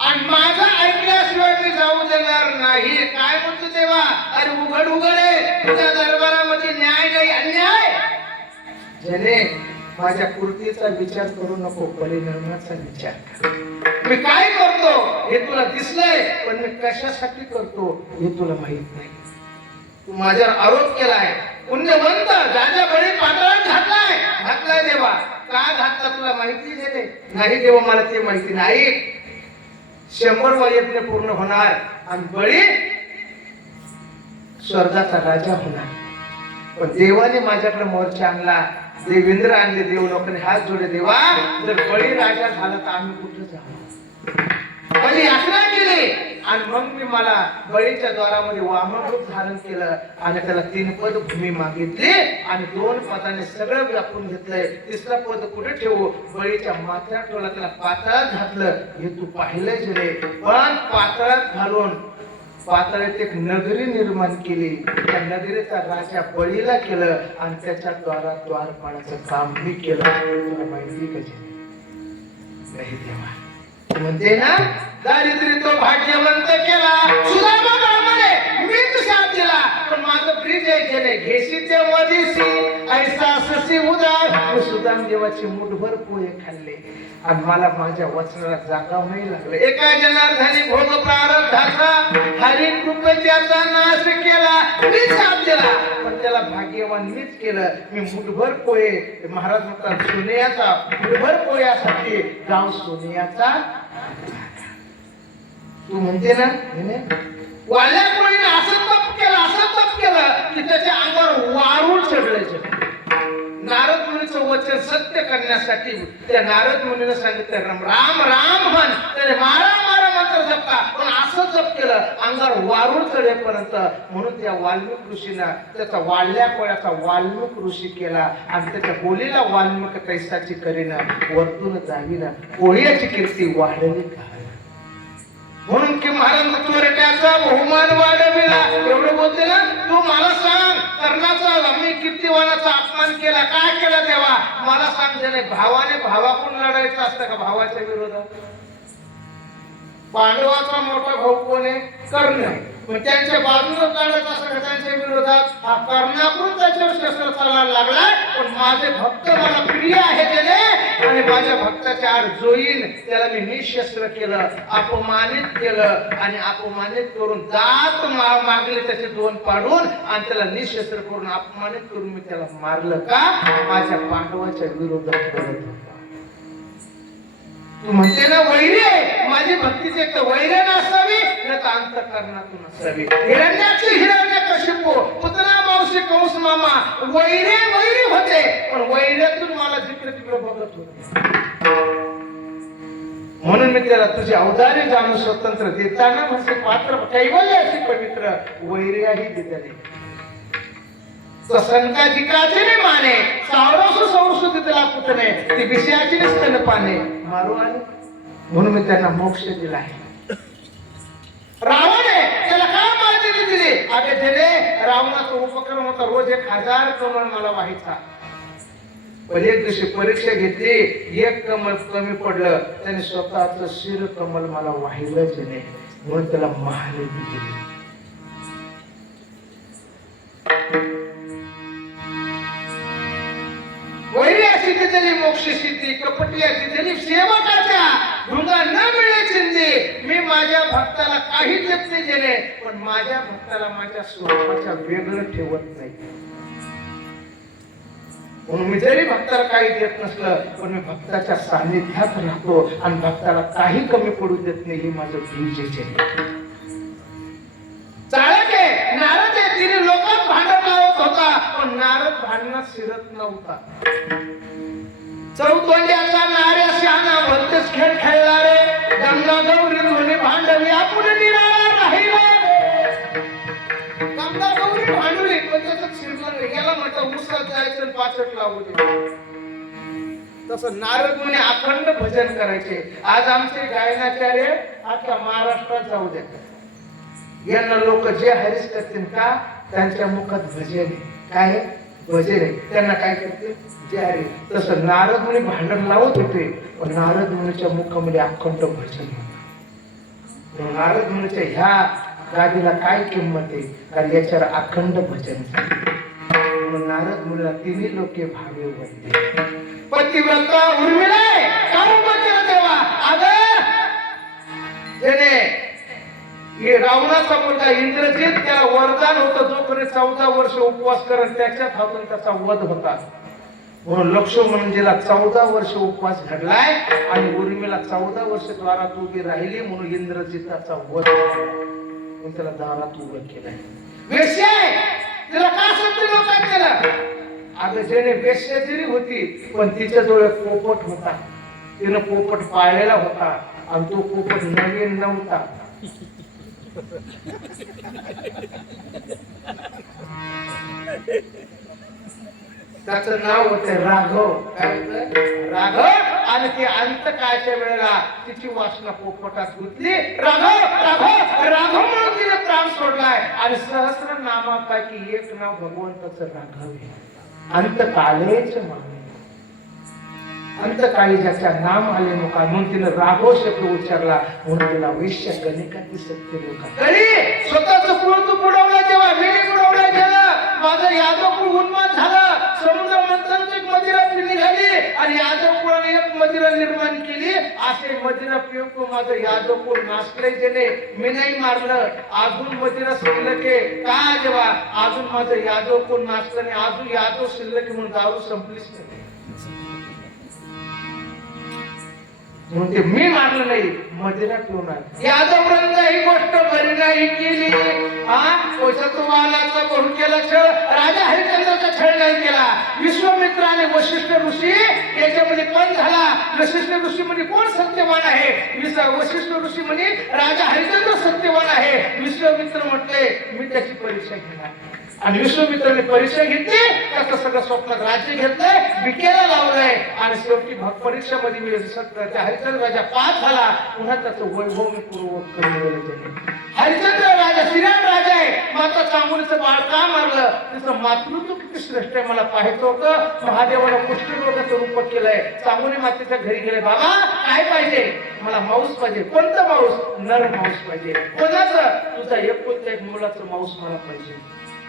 आणि माझं ऐकल्याशिवाय मी जाऊ देणार नाही. काय म्हणतो देवा? अरे उघड उघड आहे, तुझ्या दरबारामध्ये न्याय नाही अन्याय. ज्याने माझ्या कृतीचा विचार करू नको, परिणामाचा विचार कर. मी काय करतो हे तुला दिसलंय, पण मी कशासाठी करतो हे तुला माहित नाही. तू माझ्यावर आरोप केलाय, पुण्यवंत राजा बळी पातळात घातलाय देवा. का घातला तुला माहिती नाही देवा? मला ते माहिती नाही. 100 यज्ञ पूर्ण होणार आणि बळी स्वर्गाचा राजा होणार. पण देवाने माझ्याकडे मोर्चा आणला, देवेंद्र आणले, देव लोकांनी हात जोडले. देवा, जर बळी राजा झाला तर आम्ही कुठे जाऊ? माझी यात्रा केली आणि मग मी मला बळीच्या द्वारामध्ये वामन रूप धारण केलं आणि त्याला 3 पद भूमी मागितली आणि 2 पदाने सगळं व्यापून घेतलंय. 3रं पद कुठे ठेवू? बळीच्या माथ्यात ठेवलं, त्याला पातळात घातलं. हे तू पाहिलंय जरे. पण पातळात घालून पातळीत एक नगरी निर्माण केली. त्या नगरीचा राजा बळीला केलं आणि त्याच्या द्वारपाळाचं काम मी केलं. तुला माहिती कशी नाही देवा? म्हणते ना, दारिद्र्य तो भाग्यवंत केला, सुदामा ब्राह्मणे मीच शाप दिला. पण माझं ब्रिज आहे गेले, घेशी ते वदिसी ऐसा ससी उदार. सुदाम देवाचे मुठभर पोहे खाल्ले आणि मला माझ्या वचनाला जागाव नाही लागले. एका जनार्दनी भोग प्रारब्धाचा हरी कृपेचा नाश केला, मी शाप दिला. पण त्याला भाग्यवान मीच केलं. मी मुठभर पोहे, महाराज म्हणतात सोन्याचा, मुठभर पोह्यासाठी गाव सोन्याचा. तू म्हणते ना, वाल्या कोणीने असं तप केलं की त्याच्या अंगावर वारूळ चढलायचं. नारद मुनीचं वचन सत्य करण्यासाठी त्या नारद मुनीने सांगितलं राम राम म्हण. त्याने मारा मंत्र जपला, पण असं जप केलं अंगावर वारूळ चढेपर्यंत. म्हणून त्या वाल्मिक ऋषीनं त्याचा वाढल्या कोळ्याचा वाल्मिक ऋषी केला आणि त्याच्या बोलीला वाल्मिक कैसाची करीनं वरतून जावीना कोळ्याची कीर्ती वाढली. म्हणून की महाराज चोरट्याचा बहुमान वाढविला. एवढं बोलते ना, तू मला सांग कर्णाचा मी कीर्तिवानाचा अपमान केला, काय केला देवा? मला सांग. त्याने भावाने भावाकडून लढायचं असतं का भावाच्या विरोधात? पांडवाचा मोठा भाऊ कोण आहे? कर्ण. पण त्यांच्या बाजूला लढायचं असतं का त्यांच्या विरोधात? हा कर्णाकडून त्याच्यावर शस्त्र चालायला लागला. पण माझे भक्त मला प्रिय आहे त्याने आणि माझ्या भक्ताच्या आड जोईन त्याला मी निशस्त्र केलं, अपमानित केलं आणि अपमानित करून दात मागले त्याचे 2 पाडून आणि त्याला निशस्त्र करून अपमानित करून मी त्याला मारलं. का? माझ्या पांडवाच्या विरोधात करत होता. तू म्हणते ना वैरी आहे, माझी भक्तीची एक तर वैर्य नसावी नाही तर अंतःकरणातून असावी. हिरण्याची हिरण्यकशिपू पुतना मावशी कंस मामा वैरी होते, पण वैर्यातून मला जिकडे तिकडे बघत होते. म्हणून मी त्याला तुझी अवधारी जाणून स्वतंत्र देताना म्हणजे पात्र कैवल्य अशी पवित्र वैर्याही देताना संकाधिकाचे माने सावरसु सौरसु तिला पुतणे ती विषयाची स्तन पाने मारू आले. म्हणून मी त्यांना मोक्ष दिला आहे. रावणे त्याला काय माहिती दिली? अगे दिले रावणाचा उपक्रम होता, रोज 1000 कमळ मला व्हायचा. पण एक दिवशी परीक्षा घेतली, 1 कमळ कमी पडलं. त्याने स्वतःच शिर कमल मला वाहिलंच नाही. म्हणून त्याला महाले दिली. वैर्याची दिली मोक्ष सिद्धी, कपटियाची दिली सेवकाच्या भृंगा न मिळे चिंधी. मी माझ्या भक्ताला काही देत नाही गेले, पण माझ्या भक्ताला माझ्या स्वरूपाच्या वेगळं ठेवत नाही. म्हणून मी जरी भक्ताला काही देत नसलं, पण मी भक्ताच्या सानिध्यात राहतो आणि भक्ताला काही कमी पडू देत नाही. हे माझं बीज आहे. चाळक आहे, नारद आहे, तिने लोकात भांडण लावत होता, पण नारद भांडणात शिरत नव्हता. चौतोंड्याचा नाऱ्या शहाणा भलतेच खेळ खेळणारे गंगा गौरी दोन्ही भांडवी आपण निराळा राहिला. गंगा गौरी भांडवली पण त्याचं शिरलं गेला म्हटलं उसळत जायचं 65 लावू दे. तसं नारद मुनी अखंड भजन करायचे. आज आमचे गायनाचार्य अख्ख्या महाराष्ट्रात जाऊ देतात. यांना लोक जे हरीश करतील का त्यांच्या मुखात भजन काय भजन आहे त्यांना काय करते जारी. तसं नारद मुनी भांडण लावत होते पण नारद मुनीच्या मुखामध्ये अखंड भजन होतं. नारद मुनीच्या ह्या गादीला काय किंमत आहे कारण याच्यावर अखंड भजन झालं. म्हणून नारद मुनीला तिन्ही लोके भावे बनले. पतिव्रता उर्मिला काय केलं तेव्हा अगं ज्याने हे रावणाचा मुलगा इंद्रजित त्याला वरदान होतं जो कोणी 14 वर्ष उपवास करेल त्याच्याच हातून त्याचा वध होता. म्हणून लक्ष्मणजीला 14 वर्ष उपवास घडलाय आणि उर्मिला 14 वर्ष द्वारात उभी राहिली म्हणून इंद्रजिताचा वध म्हणून त्याला दारात उभं केलंय. वेश्या तिला का समजून लोकांनी केलं अगं ज्याने वेश्या जरी होती पण तिच्या डोळ्यात पोपट होता. तिनं पोपट पाळलेला होता आणि तो पोपट नवीन नव्हता. त्याचं नाव होतं राघव. काय होतं राघव. आणि ती अंतकाळच्या वेळेला तिची वासना पोपटात गुंतली. राघव राघव राघव म्हणून तिने प्राण सोडलाय आणि सहस्र नामापैकी एक नाव भगवंताचं राघव आहे. अंतकाळेच माने अंतकाळी ज्याच्या नाम आले मुखा म्हणून तिने राघव शब्द उच्चारला म्हणून तिला वैश्य गणिकाची सत्य लोका तरी स्वतःच कुळ तू बुडवला तेव्हा वेळी बुडवला गेलं. माझं यादव कुळ उन्माद झालं. समुद्र मंथनची एक मदिरा निघाली आणि यादव कुळाने एक मदिरा निर्माण केली. असे मदिरा पिऊ माझं यादव कुळ नाचले गेले. मी नाही मारलं अजून मदिरा शिल्लके का जेव्हा अजून माझं यादव कुळ नाचलं आणि अजून यादव शिल्लके म्हणून दारू संपलीच नाही. म्हणून ते मी मारलं नाही मदिरा पिऊन यादवपर्यंत ही गोष्ट बरी नाही केली. वालाचा बहु केला छळ राजा हरिश्चंद्राचा छळ नाही केला. विश्वामित्र आणि वशिष्ठ ऋषी याच्यामध्ये पण झाला. वशिष्ठ ऋषी म्हणजे कोण सत्यवान आहे. वशिष्ठ ऋषी म्हणजे राजा हरिश्चंद्र सत्यवान आहे. विश्वामित्र म्हटले मी त्याची परीक्षा घेणार आणि विश्वामित्राने परीक्षा घेतली. त्याचं सगळं स्वप्नात राज्य घेतलंय विकेला लावलंय आणि शेवटी परीक्षेमध्ये मी त्या हरिश्चंद्राचा पास झाला. पुन्हा त्याचं वैभव मी पूर्ववत करून दिलं. हरिश्चंद्र राजा श्रीराम राजा आहे. माता चांगुलीचं बाळ का मारलं तिचं मातृत्व किती श्रेष्ठ आहे मला पाहायचं होतं. महादेवानं कुष्ठरोगाचं रूप केलंय. चांगुली मातेच्या घरी गेले बाबा काय पाहिजे मला मांस पाहिजे. कोणतं मांस नर मांस पाहिजे. कोणाचं तुझा एकुलता एक मुलाचं मांस मला पाहिजे.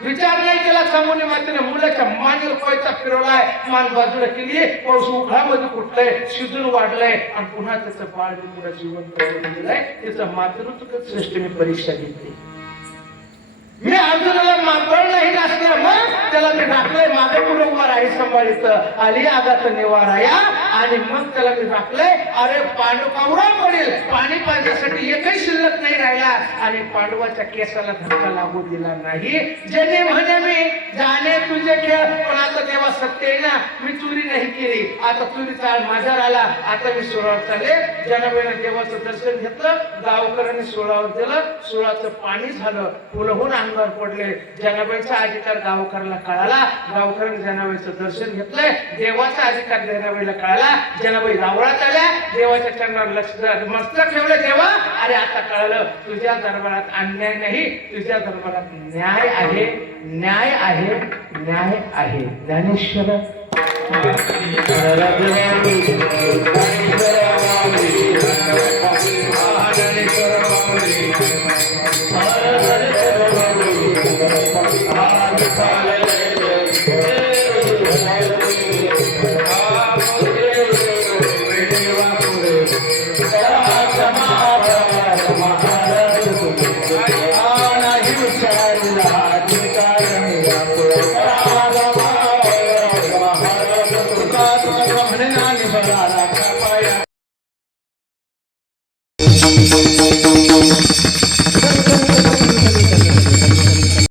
विचार नाही केला चांगुली मातेने मुलाच्या मांडीवर कोयता फिरवलाय. मान बाजूला केली. पाऊस उघडामध्ये कुठलंय शिजून वाढलंय आणि पुन्हा त्याचं बाळ पुढे जिवंत दिलंय. त्याचं मातृत्व श्रेष्ठ मी परीक्षा घेतली. मी अर्जुनाला बळ नाही नाचलं मग त्याला मी राखलंय मागे पुढे उभा राही सांभाळीत आली आगात निवाराया आणि मग त्याला मी राखलंय. अरे पांडव कावरा पडेल पाणी पाजण्यासाठी एकही शिल्लक नाही राहिला आणि पांडवाच्या केसाला धक्का लागू दिला नाही. ज्याने म्हणे मी जाणे तुझे खेळ पण आता तेव्हा सत्य आहे ना मी चोरी नाही केली. आता चोरीचा आळ माझ्यावर आला. आता मी सोळावर चालले. जनाबाईनं देवाचं दर्शन घेतलं. गावकऱ्यांनी सोळावर दिलं. सोळाचं पाणी झालं. फुलहून अंगावर पडले. जनाबाईचा अधिकार गावकऱ्याला कळाला. गावकऱ्यांनी जनाबाईचं दर्शन घेतलंय. देवाचा अधिकार जनाबाईला कळाला. जनाबाई रावळात आल्या. देवाच्या चरणावर लक्ष मस्तक ठेवलं. देवा अरे आता कळालं तुझ्या दरबारात अन्याय नाही तुझ्या दरबारात न्याय आहे. न्याय आहे न्याय आहे. Dnyaneshwar Thank you.